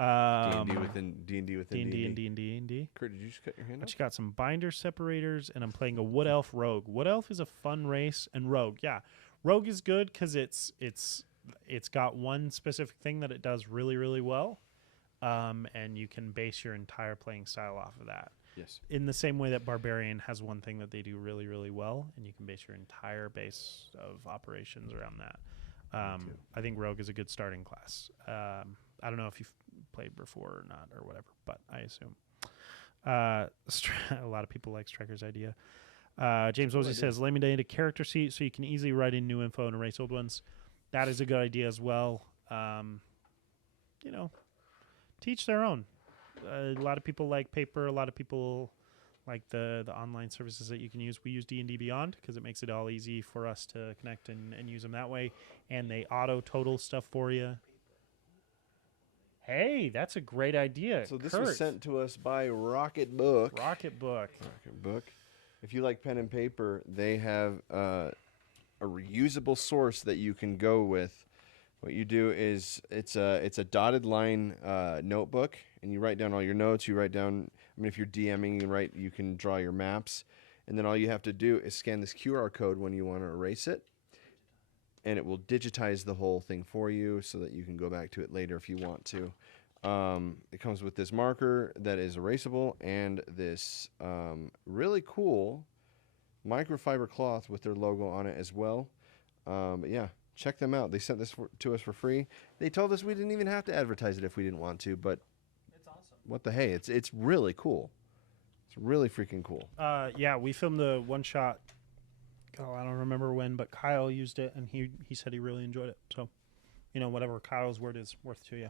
D&D within D&D. D&D. Curt, did you just cut your hand I off? just got some binder separators, and I'm playing a Wood Elf Rogue. Wood Elf is a fun race, and Rogue, yeah, Rogue is good because it's got one specific thing that it does really, really well, and you can base your entire playing style off of that. Yes. In the same way that Barbarian has one thing that they do really, really well, and you can base your entire base of operations around that. I think Rogue is a good starting class. I don't know if you've played before or not or whatever, but I assume. A lot of people like Striker's idea. James Wozy says, eliminate a character sheet so you can easily write in new info and erase old ones. That is a good idea as well. Teach their own. A lot of people like paper. A lot of people like the online services that you can use. We use D&D Beyond because it makes it all easy for us to connect and use them that way. And they auto-total stuff for you. Hey, that's a great idea. So this Curt. was sent to us by Rocketbook. Rocketbook. If you like pen and paper, they have a reusable source that you can go with. What you do is it's a dotted line notebook, and you write down all your notes. You write down. I mean, if you're DMing, you can draw your maps, and then all you have to do is scan this QR code when you want to erase it, and it will digitize the whole thing for you so that you can go back to it later if you want to. It comes with this marker that is erasable and this really cool microfiber cloth with their logo on it as well. But yeah, check them out. They sent this to us for free. They told us we didn't even have to advertise it if we didn't want to, but It's awesome. what the hey, it's really cool. It's really freaking cool. Yeah, we filmed the one shot. Oh, I don't remember when, but Kyle used it, and he said he really enjoyed it. So, whatever Kyle's word is worth to you.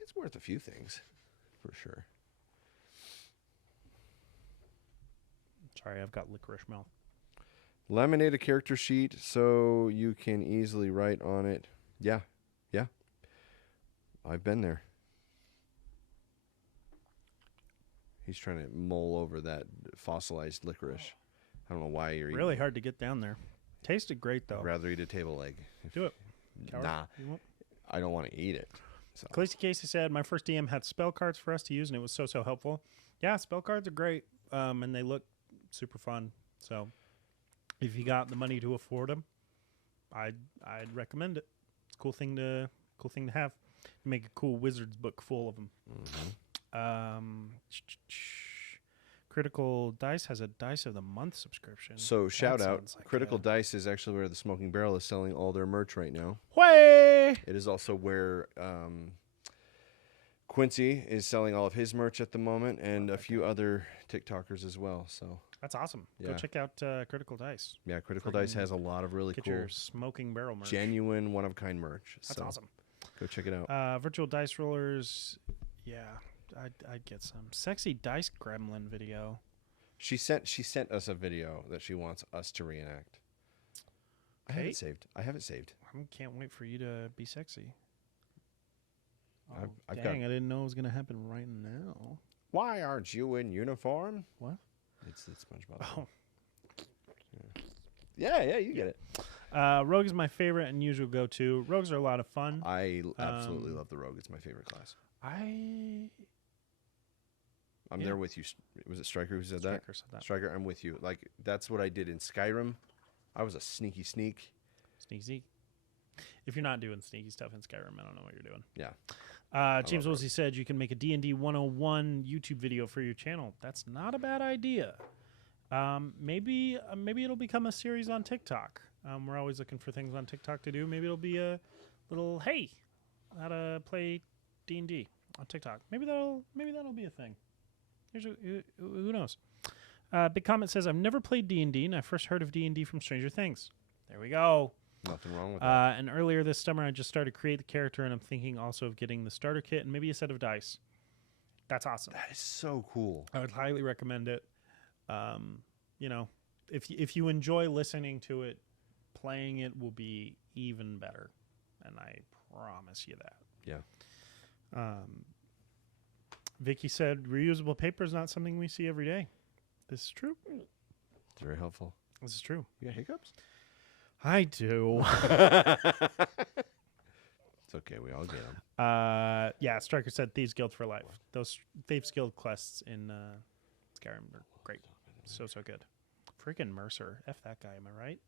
It's worth a few things, for sure. Sorry, I've got licorice mouth. Laminate a character sheet so you can easily write on it. Yeah. I've been there. He's trying to mull over that fossilized licorice. I don't know why you're Really hard to get down there. Tasted great, though. I'd rather eat a table leg. Do it. Coward. Nah, You won't? I don't want to eat it. So. Casey said, my first DM had spell cards for us to use, and it was so helpful. Yeah, spell cards are great, and they look super fun. So if you got the money to afford them, I'd recommend it. It's a cool thing to have. You make a cool wizard's book full of them. Mm-hmm. Critical Dice has a Dice of the Month subscription. So shout That out, sounds like Critical a- Dice is actually where the Smoking Barrel is selling all their merch right now. Way! It is also where Quincy is selling all of his merch at the moment, and a few other TikTokers as well. So That's awesome. Go Yeah. check out Critical Dice. yeah, Critical Dice Freaking has a lot of really Get cool, your Smoking Barrel merch. genuine, one-of-kind merch. That's so awesome. Go check it out. Virtual Dice Rollers. Yeah, I'd get some. Sexy Dice Gremlin video. She sent us a video that she wants us to reenact. I have Okay. it saved. I I can't wait for you to be sexy. I've Dang, got. I didn't know it was going to happen right now. Why aren't you in uniform? What? It's SpongeBob. Oh. Yeah, you get it. Rogue is my favorite and usual go-to. Rogues are a lot of fun. I absolutely love the Rogue. It's my favorite class. I I'm Yeah. there with you. Was it Striker who said that? Striker said that. Striker, I'm with you. Like, that's what I did in Skyrim. I was a sneaky sneak. Sneaky. If you're not doing sneaky stuff in Skyrim, I don't know what you're doing. Yeah. James love Woolsey said you can make a D&D 101 YouTube video for your channel. That's not a bad idea. Maybe it'll become a series on TikTok. We're always looking for things on TikTok to do. Maybe it'll be a little, hey, how to play D&D on TikTok. Maybe that'll be a thing. Who knows? Big Comment says, I've never played D&D, and I first heard of D&D from Stranger Things. There we go. Nothing wrong with that. And earlier this summer, I just started to create the character, and I'm thinking also of getting the starter kit and maybe a set of dice. That's awesome. That is so cool. I would highly recommend it. if you enjoy listening to it, playing it will be even better, and I promise you that. Yeah. Vicky said reusable paper is not something we see every day. This is true. It's very helpful. This is true. You got hiccups? I do. It's okay. We all get them. Yeah, Striker said Thieves Guild for life. Those Thieves Guild quests in Skyrim are great. So good. Freaking Mercer. F that guy, am I right?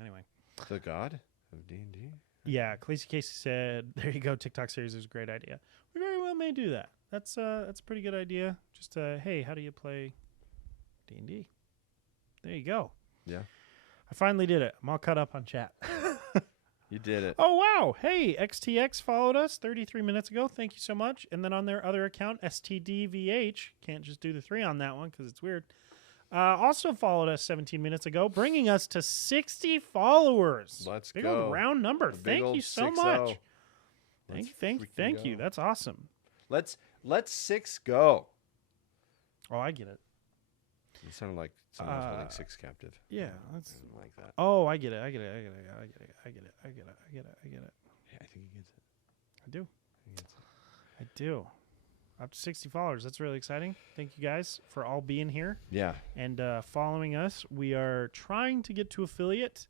Anyway. The god of D&D? Yeah, Casey said, there you go, TikTok series is a great idea. We very well may do that. That's a pretty good idea. Just, hey, how do you play D&D? There you go. Yeah. I finally did it. I'm all caught up on chat. You did it. Oh, wow. Hey, XTX followed us 33 minutes ago. Thank you so much. And then on their other account, STDVH, can't just do the 3 on that one because it's weird, also followed us 17 minutes ago, bringing us to 60 followers. Let's big go. Old round number. Thank you so much. Thank you. That's awesome. Let's 6 go. Oh, I get it. It sounded like someone was holding 6 captive. Yeah, that's I didn't like that. Oh, I get it. I get it. Yeah, I think he gets it. I do. He gets it. I do. Up to 60 followers. That's really exciting. Thank you guys for all being here Yeah. and following us. We are trying to get to affiliate.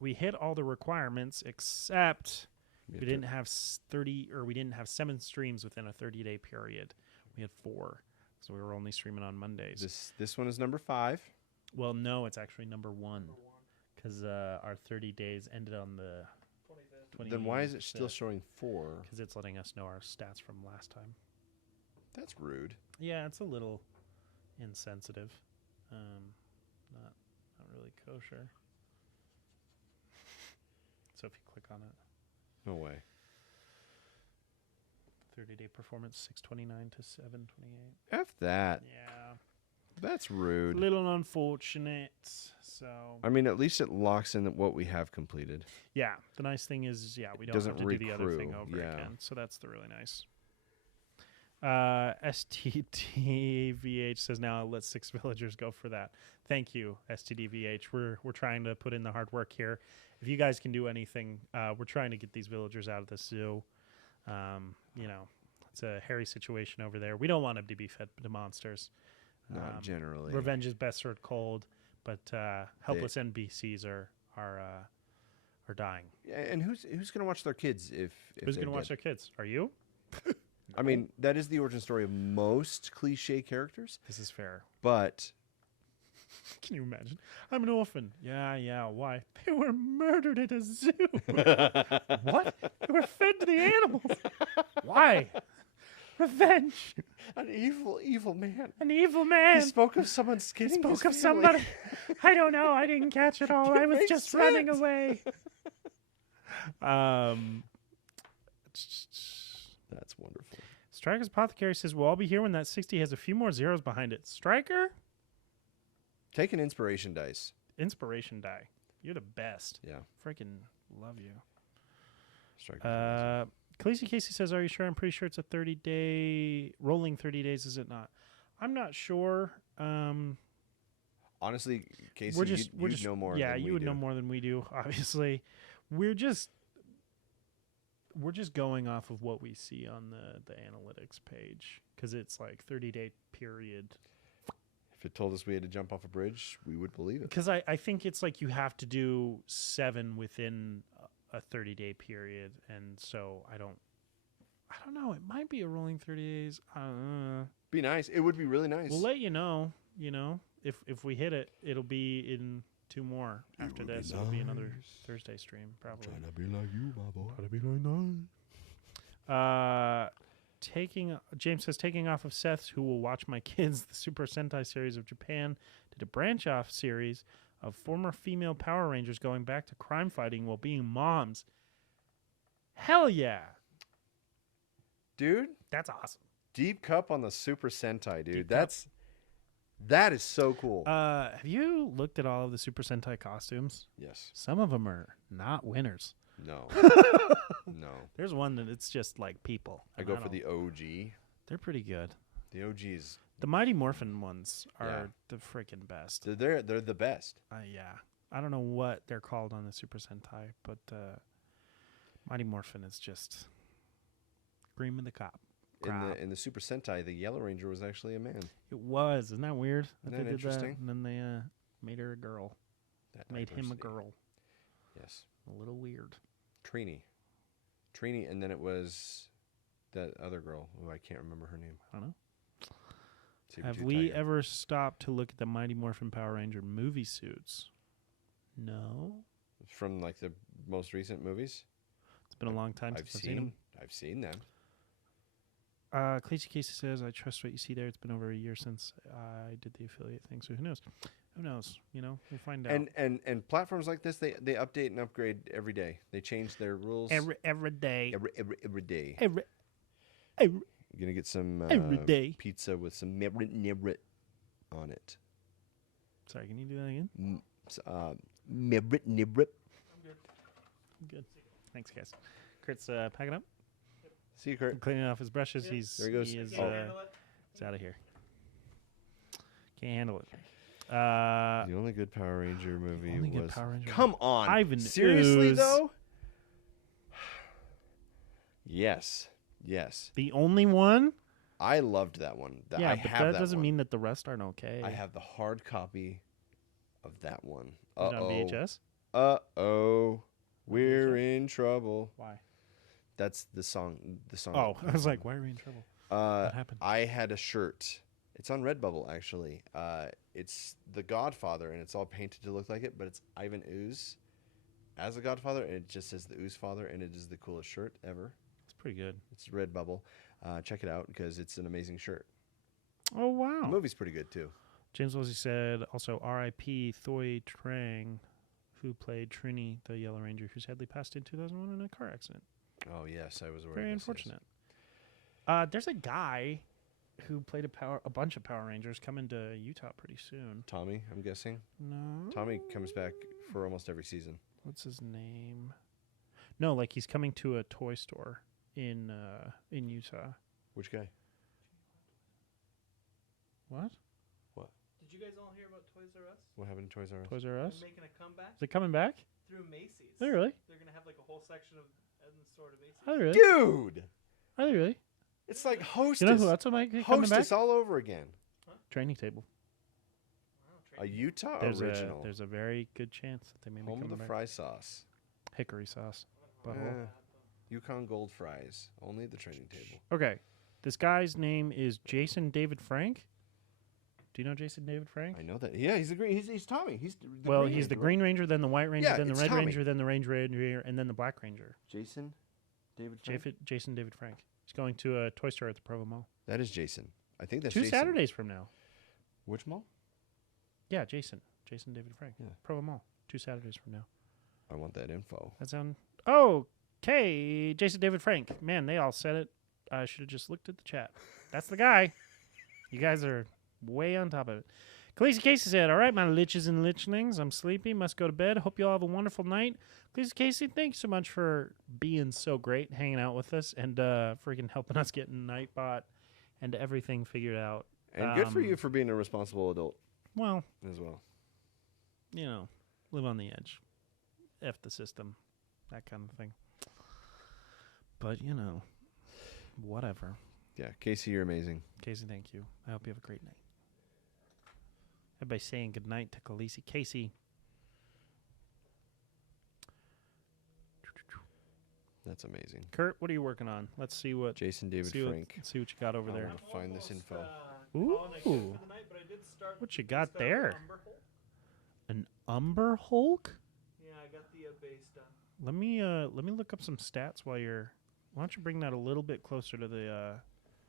We hit all the requirements except we didn't have 7 streams within a 30-day period. We had 4. So we were only streaming on Mondays. This one is number 5. Well, no, it's actually number 1 because our 30 days ended on the 25th. Then why is it still showing 4? Because it's letting us know our stats from last time. That's rude. Yeah, it's a little insensitive. Not really kosher. So if you click on it, No way. 30-day performance 629 to 728. F that. Yeah, That's rude. little unfortunate. So I mean, at least it locks in what we have completed. yeah, the nice thing is we don't doesn't have to do the other thing recrew, over yeah. again. So that's the really nice. STDVH says now let 6 villagers go for that. Thank you, STDVH. We're trying to put in the hard work here. If you guys can do anything, we're trying to get these villagers out of the zoo. It's a hairy situation over there. We don't want them to be fed to monsters. Not generally. Revenge is best served cold, but helpless NPCs are dying. Yeah, and who's going to watch their kids if Who's they're going to watch dead? their kids? Are you? I mean, that is the origin story of most cliche characters, This is fair. but Can you imagine? I'm an orphan. Yeah. Why? They were murdered at a zoo. What? They were fed to the animals. Why? Revenge. an evil man. An evil man. He spoke of someone skinning his spoke of family. somebody. I don't know. I didn't catch it all. I was makes just running sense. away. That's wonderful. Striker's Apothecary says, we'll all be here when that 60 has a few more zeros behind it. Striker? Take an inspiration dice. Inspiration die. You're the best. Yeah. Freaking love you. Strike. Casey says, are you sure? I'm pretty sure it's a 30-day, rolling 30 days, is it not? I'm not sure. Honestly, Casey, We're just you'd know more. Yeah, than you we would do. know more than we do. Obviously, we're just going off of what we see on the analytics page because it's like 30-day period. If it told us we had to jump off a bridge, we would believe it. Because I think it's like you have to do 7 within a 30-day period, and so I don't know. It might be a rolling 30 days. Be nice. It would be really nice. We'll let you know. If we hit it, it'll be in 2 more after would be this. It'll be another nice. Thursday stream, probably. Trying to be like you, my boy. Try to be like nice. James says, taking off of Seth's Who Will Watch My Kids, the Super Sentai series of Japan, did a branch off series of former female Power Rangers going back to crime fighting while being moms. Hell yeah. Dude, That's awesome. Deep Cup on the Super Sentai, dude. Deep Cup. That is so cool. Have you looked at all of the Super Sentai costumes? Yes. Some of them are not winners. No. No. There's one that it's just like people. I and go for don't- the OG. They're pretty good. The OG is The Mighty Morphin ones are Yeah. the freaking best. They're the best. Yeah. I don't know what they're called on the Super Sentai, but Mighty Morphin is just Cream of the Crop. In the Super Sentai, the Yellow Ranger was actually a man. It was. Isn't that weird? Isn't they that did interesting? And then they made her a girl. That Made him a diversity. girl. Yes. A little weird. Trini, and then it was that other girl who I can't remember her name. I don't know. Saber Have Tooth we Tiger. ever stopped to look at the Mighty Morphin Power Ranger movie suits? No. From like the most recent movies? It's been a long time I've since I've seen them. seen them. Casey says, I trust what you see there. It's been over a year since I did the affiliate thing, so who knows? Who knows? You know, we'll find out. And platforms like this, they update and upgrade every day. They change their rules every day. every day. Every You're gonna get some every day. pizza with some nibrit on it. Sorry, can you do that again? Nibrit. Good. Thanks, guys. Kurt's packing up, See you, Curt. cleaning off his brushes. Yeah. He's There he goes. He is, Oh. he's out of here. Can't handle it. The only good Power Ranger movie only good was. Power Ranger Come on, Ivan seriously Ooze. though. Yes. The only one? I loved that one. Yeah, I but have that doesn't one. mean that the rest aren't okay. I have the hard copy of that one. Is it on VHS? Uh-oh. We're VHS? in trouble. Why? That's the song. Oh, I was like, why are we in trouble? What happened? I had a shirt. It's on Redbubble, actually. It's The Godfather, and it's all painted to look like it, but it's Ivan Ooze as the Godfather, and it just says the Ooze Father, and it is the coolest shirt ever. It's pretty good. It's Redbubble. Check it out because it's an amazing shirt. Oh, wow. The movie's pretty good, too. James Woolsey said, also R.I.P. Thoy Trang, who played Trini, the Yellow Ranger, who sadly passed in 2001 in a car accident. Oh, yes, I was worried. Very unfortunate. There's a guy who played a bunch of Power Rangers coming to Utah pretty soon. Tommy, I'm guessing. No. Tommy comes back for almost every season. What's his name? No, like he's coming to a toy store in Utah. Which guy? What? Did you guys all hear about Toys R Us? What happened to Toys R Us? Toys R Us? They're making a comeback Is it coming back? through Macy's. Are they really? They're gonna have like a whole section of in the store to Macy's. Are they really? Dude! Are they really? It's like Hostess. You know who else might be coming back? Hostess all over again. Training Table. Wow, A Utah There's original. a very good chance that they may be Home of coming the back. fry sauce. Hickory sauce. Eh, Butthole. Yukon Gold fries. Only at the training table. Okay. This guy's name is Jason David Frank. Do you know Jason David Frank? I know that. Yeah, he's the green. He's Tommy. He's the Well, Green he's the Ranger, Green Ranger, then the White Ranger, Yeah, then the it's Red Tommy. Ranger, then the Range Ranger, and then the Black Ranger. right? Jason David Frank? Jason David Frank. He's going to a toy store at the Provo Mall. That is Jason. I think that's 2 Jason. Saturdays from now. Which mall? Yeah, Jason David Frank. Yeah. Provo Mall. 2 Saturdays from now. I want that info. That sound? Okay, Jason David Frank. Man, they all said it. I should have just looked at the chat. That's the guy. You guys are way on top of it. Khaleesi Casey said, all right, my liches and lichlings, I'm sleepy, must go to bed. Hope you all have a wonderful night. Khaleesi Casey, thanks so much for being so great, hanging out with us, and freaking helping us get Nightbot and everything figured out. And good for you for being a responsible adult Well, as well. you know, live on the edge. F the system. That kind of thing. But, you know, whatever. Yeah, Casey, you're amazing. Casey, thank you. I hope you have a great night. Everybody saying good night to Khaleesi Casey. That's amazing. Kurt, what are you working on? Let's see what Jason David see what, Frank. see what you got over I there. wanna find this info. Ooh. calling it good for the night, but I did start What you got start there? Umber Hulk. An Umber Hulk? Yeah, I got the base done. Let me look up some stats while you're. Why don't you bring that a little bit closer to the?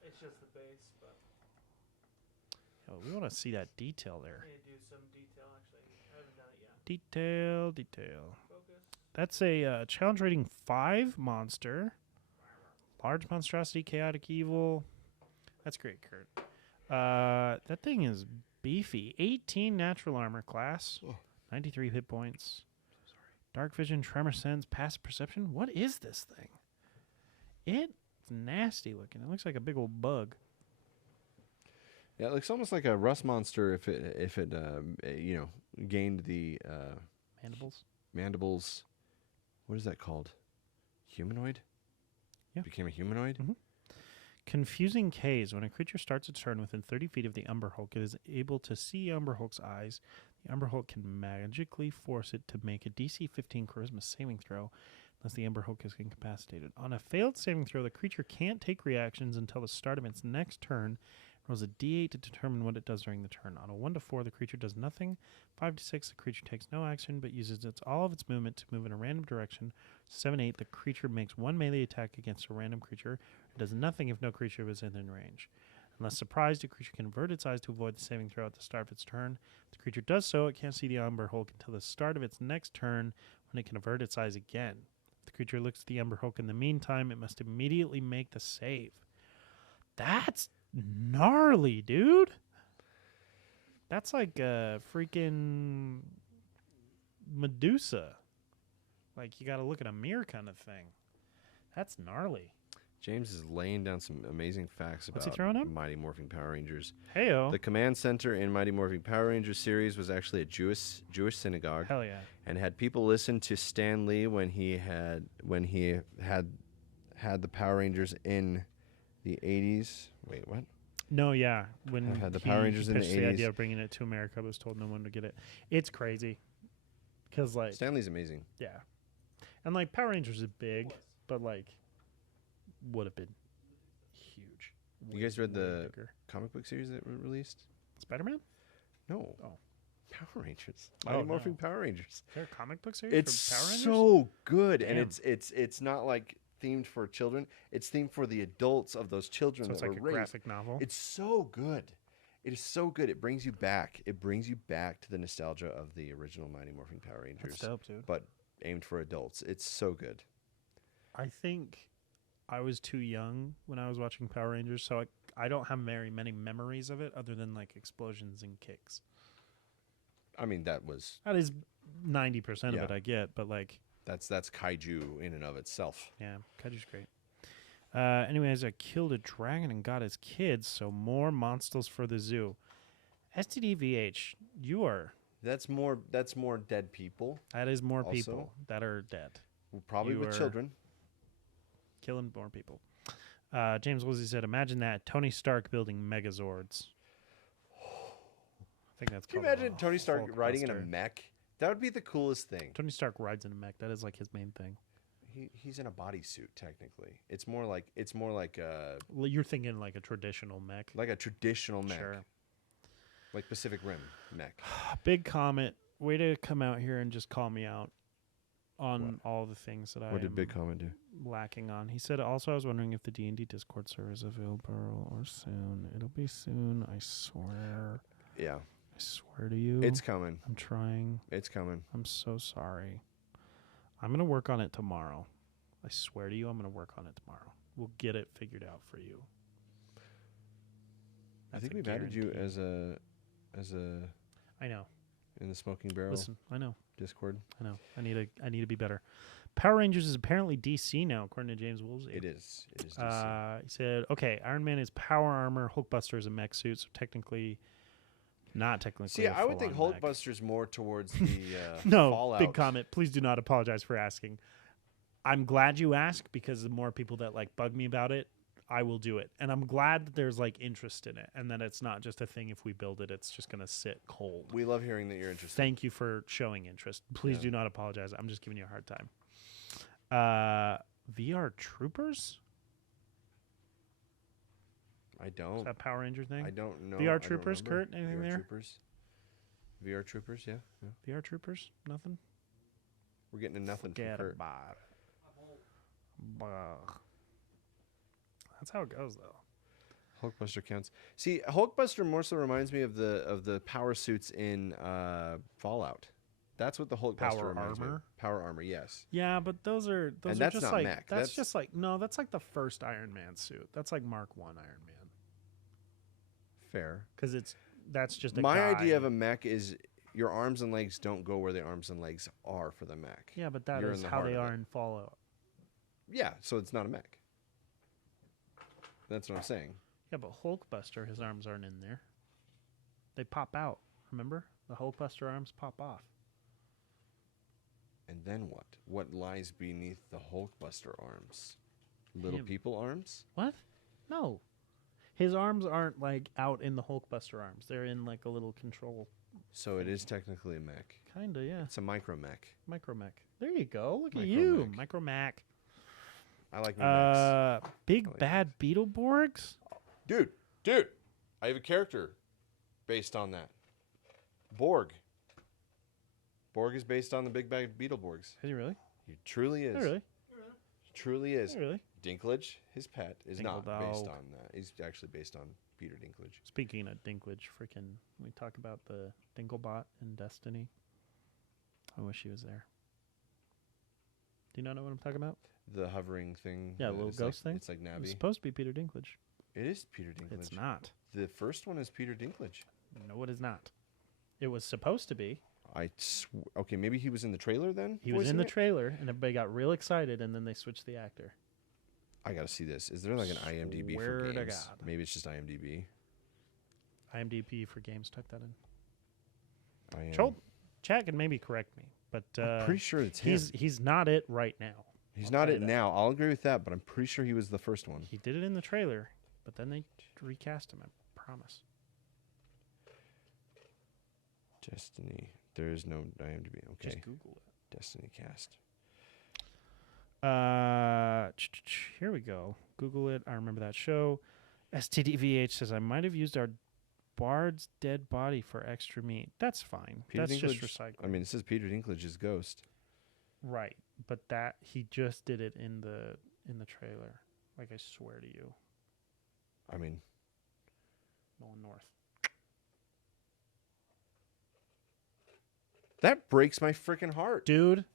It's just the base, but Oh, we want to see that detail I there. need to do some detail actually. I haven't done it yet. Detail. Focus. That's a challenge rating 5 monster. Large monstrosity, chaotic evil. That's great, Kurt. That thing is beefy. 18 natural armor class. Oh. 93 hit points. Dark vision, tremor sense, passive perception. What is this thing? It's nasty looking. It looks like a big old bug. Yeah, it looks almost like a rust monster if it gained the Mandibles. mandibles. What is that called? Humanoid? Yeah. Became a humanoid? Mhm. Confusing K's. When a creature starts its turn within 30 feet of the Umber Hulk, it is able to see Umber Hulk's eyes. The Umber Hulk can magically force it to make a DC 15 Charisma saving throw unless the Umber Hulk is incapacitated. On a failed saving throw, the creature can't take reactions until the start of its next turn. It rolls a D8 to determine what it does during the turn. On a 1 to 4, the creature does nothing. 5 to 6, the creature takes no action but uses all of its movement to move in a random direction. 7 8, the creature makes one melee attack against a random creature. It does nothing if no creature is within range. Unless surprised, the creature can avert its eyes to avoid the saving throw at the start of its turn. If the creature does so, it can't see the Umber Hulk until the start of its next turn when it can avert its eyes again. If the creature looks at the Umber Hulk in the meantime, it must immediately make the save. That's gnarly, dude. That's like a freaking Medusa. Like, you got to look at a mirror kind of thing. That's gnarly. James is laying down some amazing facts What's he about throwing up? Mighty Morphing Power Rangers. Heyo. The command center in Mighty Morphing Power Rangers series was actually a Jewish synagogue, Hell yeah. and had people listen to Stan Lee when he had the Power Rangers in the 80s. Wait, what? No, yeah. When Had the Power Rangers in the pitched the 80s. idea of bringing it to America, I was told no one would get it. It's crazy. Because, like, Stan Lee's amazing. yeah. And, like, Power Rangers is big, but, like, would have been huge. You guys read Way the bigger. comic book series that were released? Spider-Man? No. Oh. Power Rangers. Oh, Mighty no. Morphing Power Rangers. Is there a comic book series It's for Power Rangers? so good, and Damn. it's not like themed for children. It's themed for the adults of those children So it's that like a were raised. graphic novel. It's so good. It is so good. It brings you back. It brings you back to the nostalgia of the original Mighty Morphing Power Rangers, That's dope, dude. but aimed for adults. It's so good. I think I was too young when I was watching Power Rangers, so I don't have very many memories of it other than, like, explosions and kicks. I mean, that was That is 90% Yeah. of it I get, but, like, that's kaiju in and of itself. yeah, Kaiju's great. Anyways, I killed a dragon and got his kids, so more monsters for the zoo. STDVH, you are. That's more dead people, That is more Also- people that are dead. probably You with are- children. Killing more people. James Woolsey said, imagine that. Tony Stark building Megazords. I think that's Can you called imagine a Tony Stark riding in a Hulkbuster. mech? That would be the coolest thing. Tony Stark rides in a mech. That is, like, his main thing. He's in a bodysuit technically. It's more like a Well, you're thinking like a traditional mech. like a traditional mech, Sure. like Pacific Rim mech. Big Comet, way to come out here and just call me out on all the things that I What did am Big Comet do? lacking on. He said, also, I was wondering if the D&D Discord server is available or soon. It'll be soon, I swear. Yeah, I swear to you. it's coming. I'm trying. It's coming. I'm so sorry. I'm going to work on it tomorrow. I swear to you, I'm going to work on it tomorrow. We'll get it figured out for you. I That's think a we've added you guarantee. as a I know. in the Smoking Barrel Listen, I know. Discord. I know. I need to be better. Power Rangers is apparently DC now, according to James Woolsey. It is. It is. DC. He said, "Okay, Iron Man is power armor. Hulkbuster is a mech suit, so technically, not technically." See, a I would think full-on mech. Hulkbuster's more towards the No, Fallout. big comment. Please do not apologize for asking. I'm glad you asked because the more people that like bug me about it, I will do it, and I'm glad that there's like interest in it, and that it's not just a thing. If we build it, it's just gonna sit cold. We love hearing that you're interested. Thank you for showing interest. Please Yeah. do not apologize. I'm just giving you a hard time. VR Troopers? I Is don't. that Power Ranger thing? I don't know. VR I don't Troopers, remember. Curt? Anything VR there? Troopers. VR Troopers. Yeah. VR Troopers? Nothing? We're getting to nothing from Forget Curt. about it. Bah. That's how it goes, though. Hulkbuster counts. See, Hulkbuster more so reminds me of the power suits in Fallout. That's what the Hulkbuster Power reminds me of. armor? Power armor, yes. Yeah, but those are And are that's just not like mech. that's That's- just like no, that's like the first Iron Man suit. That's like Mark 1 Iron Man Fair. because that's just a My guy. idea of a mech is your arms and legs don't go where the arms and legs are for the mech. yeah, but that you're is in the how heart they of are it. in Fallout. Yeah, so it's not a mech. That's what I'm saying. Yeah, but Hulkbuster, his arms aren't in there. They pop out. Remember? The Hulkbuster arms pop off. And then what? What lies beneath the Hulkbuster arms? Little Him. people arms? What? No. His arms aren't like out in the Hulkbuster arms. They're in like a little control. So it is technically a mech. Kinda, yeah. It's a micro mech. Micromech. There you go. Look at Micromech. you. Micromech. I like my mechs. Big like bad Beetleborgs? Dude, I have a character based on that. Borg. Borg is based on the Big Bad Beetleborgs. Is he really? He truly is. Is he really? Truly is. Is he really? Dinklage, his pet, is not based Dinklebell. on that. He's actually based on Peter Dinklage. Speaking of Dinklage, freaking, we talk about the Dinklebot in Destiny. I wish he was there. Do you not know what I'm talking about? The hovering thing. Yeah, that little is ghost like, thing. It's like It was Navi. supposed to be Peter Dinklage. It is Peter Dinklage. It's not. The first one is Peter Dinklage. No, it is not. It was supposed to be. Okay, maybe he was in the trailer then? He was in voicing the it? trailer, and everybody got real excited, and then they switched the actor. I gotta see this. Is there like an IMDb Swear for to games? God. Maybe it's just IMDb. IMDb for games, type that in. I am. Troll, chat can maybe correct me, but I'm pretty sure it's him. he's not it right now. He's I'll not tell it you that. now. I'll agree with that, but I'm pretty sure he was the first one. He did it in the trailer, but then they recast him. I promise. Destiny. There is no IMDb. Okay. Just Google it. Destiny cast. Here we go. Google it. I remember that show. STDVH says I might have used our Bard's dead body for extra meat. That's fine. Peter That's just Dinklage- recycling. I mean, it says Peter Dinklage's ghost. right, but that he just did it in the trailer. Like I swear to you, I mean, Nolan North. that breaks my freaking heart. Dude,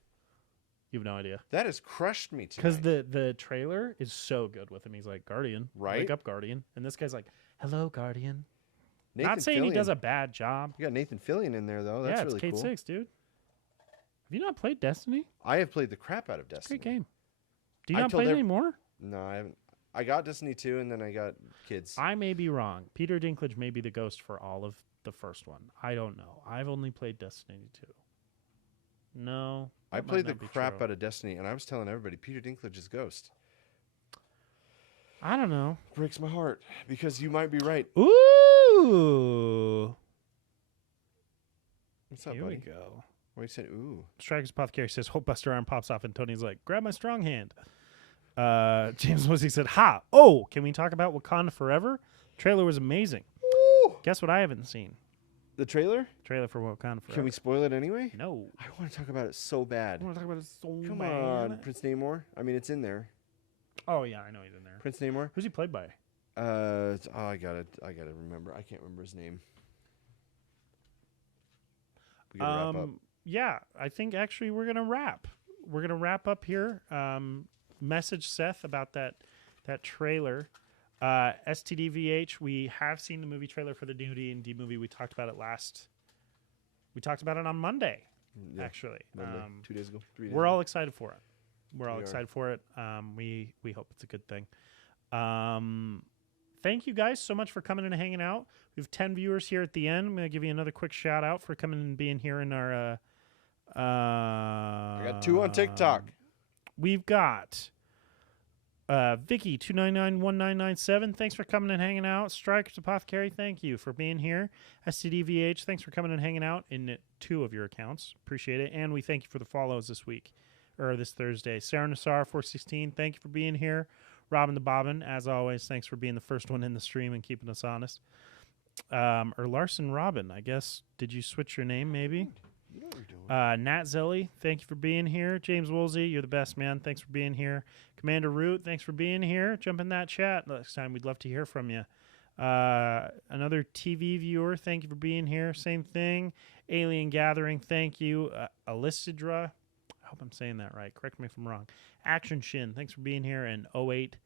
you have no idea. That has crushed me Because tonight. the trailer is so good with him. He's like, Guardian. Right? Wake up, Guardian. And this guy's like, hello, Guardian. Nathan Not saying he does Fillion. a bad job. You got Nathan Fillion in there though. That's yeah, it's really Kate cool. 6, dude. Have you not played Destiny? I have played the crap out of Destiny. Great game. Do you I not told play it ev- anymore? No, I haven't. I got Destiny 2 and then I got kids. I may be wrong. Peter Dinklage may be the ghost for all of the first one. I don't know. I've only played Destiny 2. No. I that might played the not be crap true. out of Destiny and I was telling everybody Peter Dinklage's ghost. I don't know. Breaks my heart because you might be right. Ooh. What's up, Here buddy? we go. Why you said ooh? Strikers Apothecary says, Hulkbuster arm pops off, and Tony's like, grab my strong hand. James Woolsey said, ha! Oh, can we talk about Wakanda Forever? Trailer was amazing. Ooh. Guess what I haven't seen? The trailer? Trailer for Wakanda Forever. Can we spoil it anyway? No. I want to talk about it so bad. I want to talk about it so Come bad. on, Prince Namor. I mean, it's in there. Oh, yeah, I know he's in there. Prince Namor. Who's he played by? I gotta remember. I can't remember his name. We gotta wrap up. Yeah, I think actually we're gonna wrap. We're gonna wrap up here. Message Seth about that trailer. STDVH. We have seen the movie trailer for the new D&D movie. We talked about it We talked about it on Monday. Yeah, Actually, Monday, 2 days ago, 3 days. we're ago. all excited for it. We're all We are. excited for it. We hope it's a good thing. Thank you guys so much for coming and hanging out. We have 10 viewers here at the end. I'm going to give you another quick shout out for coming and being here in our. I got 2 on TikTok. We've got Vicky 2991997. Thanks for coming and hanging out. Strikers Apothecary, thank you for being here. STDVH, thanks for coming and hanging out in 2 of your accounts. Appreciate it. And we thank you for the follows this week or this Thursday. Sarah Nassar 416, thank you for being here. Robin the Bobbin, as always, thanks for being the first one in the stream and keeping us honest. Or Larson Robin, I guess. Did you switch your name maybe? You know what you're doing. Nat Zelly, thank you for being here. James Woolsey, you're the best, man. Thanks for being here. Commander Root, thanks for being here. Jump in that chat next time. We'd love to hear from you. Another TV viewer, thank you for being here. Same thing. Alien Gathering, thank you. Alicidra, I hope I'm saying that right. Correct me if I'm wrong. Action Shin, thanks for being here. And 08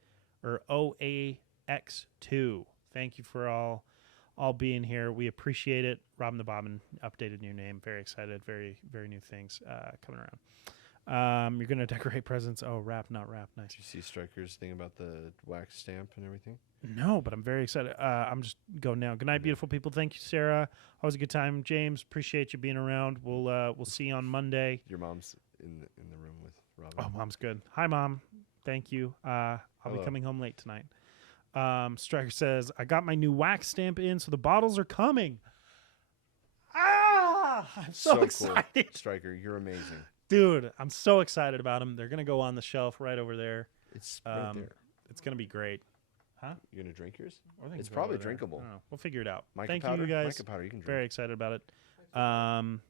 or OAX2, thank you for all being here. We appreciate it. Robin the Bobbin updated new name. Very excited. Very, very new things coming around. You're gonna decorate presents. Oh, wrap, not wrap. Nice. Did you see Striker's thing about the wax stamp and everything? No, but I'm very excited. I'm just going now. Good night, beautiful people. Thank you, Sarah. Always a good time. James, appreciate you being around. We'll see you on Monday. Your mom's in the room with Robin. Oh, mom's good. Hi, mom. Thank you. I'll be Hello. coming home late tonight. Striker says, I got my new wax stamp in, so the bottles are coming. I'm so excited. Cool. Striker, you're amazing. Dude, I'm so excited about them. They're going to go on the shelf right over there. It's right there. It's going to be great. Huh? You gonna drink yours? I think It's right probably over there. drinkable. I don't know. We'll figure it out. Mica Thank powder? you guys. Mica powder, you can drink. Very excited about it.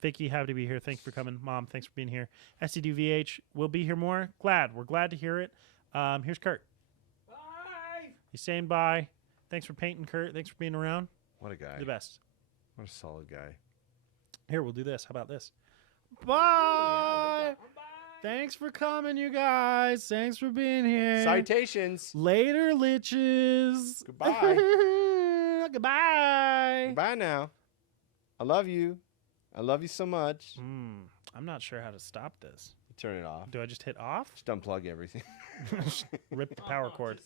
Vicky, happy to be here. Thanks for coming. Mom, thanks for being here. SCDVH, we'll be here more. We're glad to hear it. Here's Curt. Bye. He's saying bye. Thanks for painting, Curt. Thanks for being around. What a guy. You're the best. What a solid guy. Here, we'll do this. How about this? Bye. Thanks for coming, you guys. Thanks for being here. Citations. Later, liches. Goodbye. Goodbye. Bye now. I love you. I love you so much. I'm not sure how to stop this. Turn it off. Do I just hit off? Just unplug everything. Rip the power cord.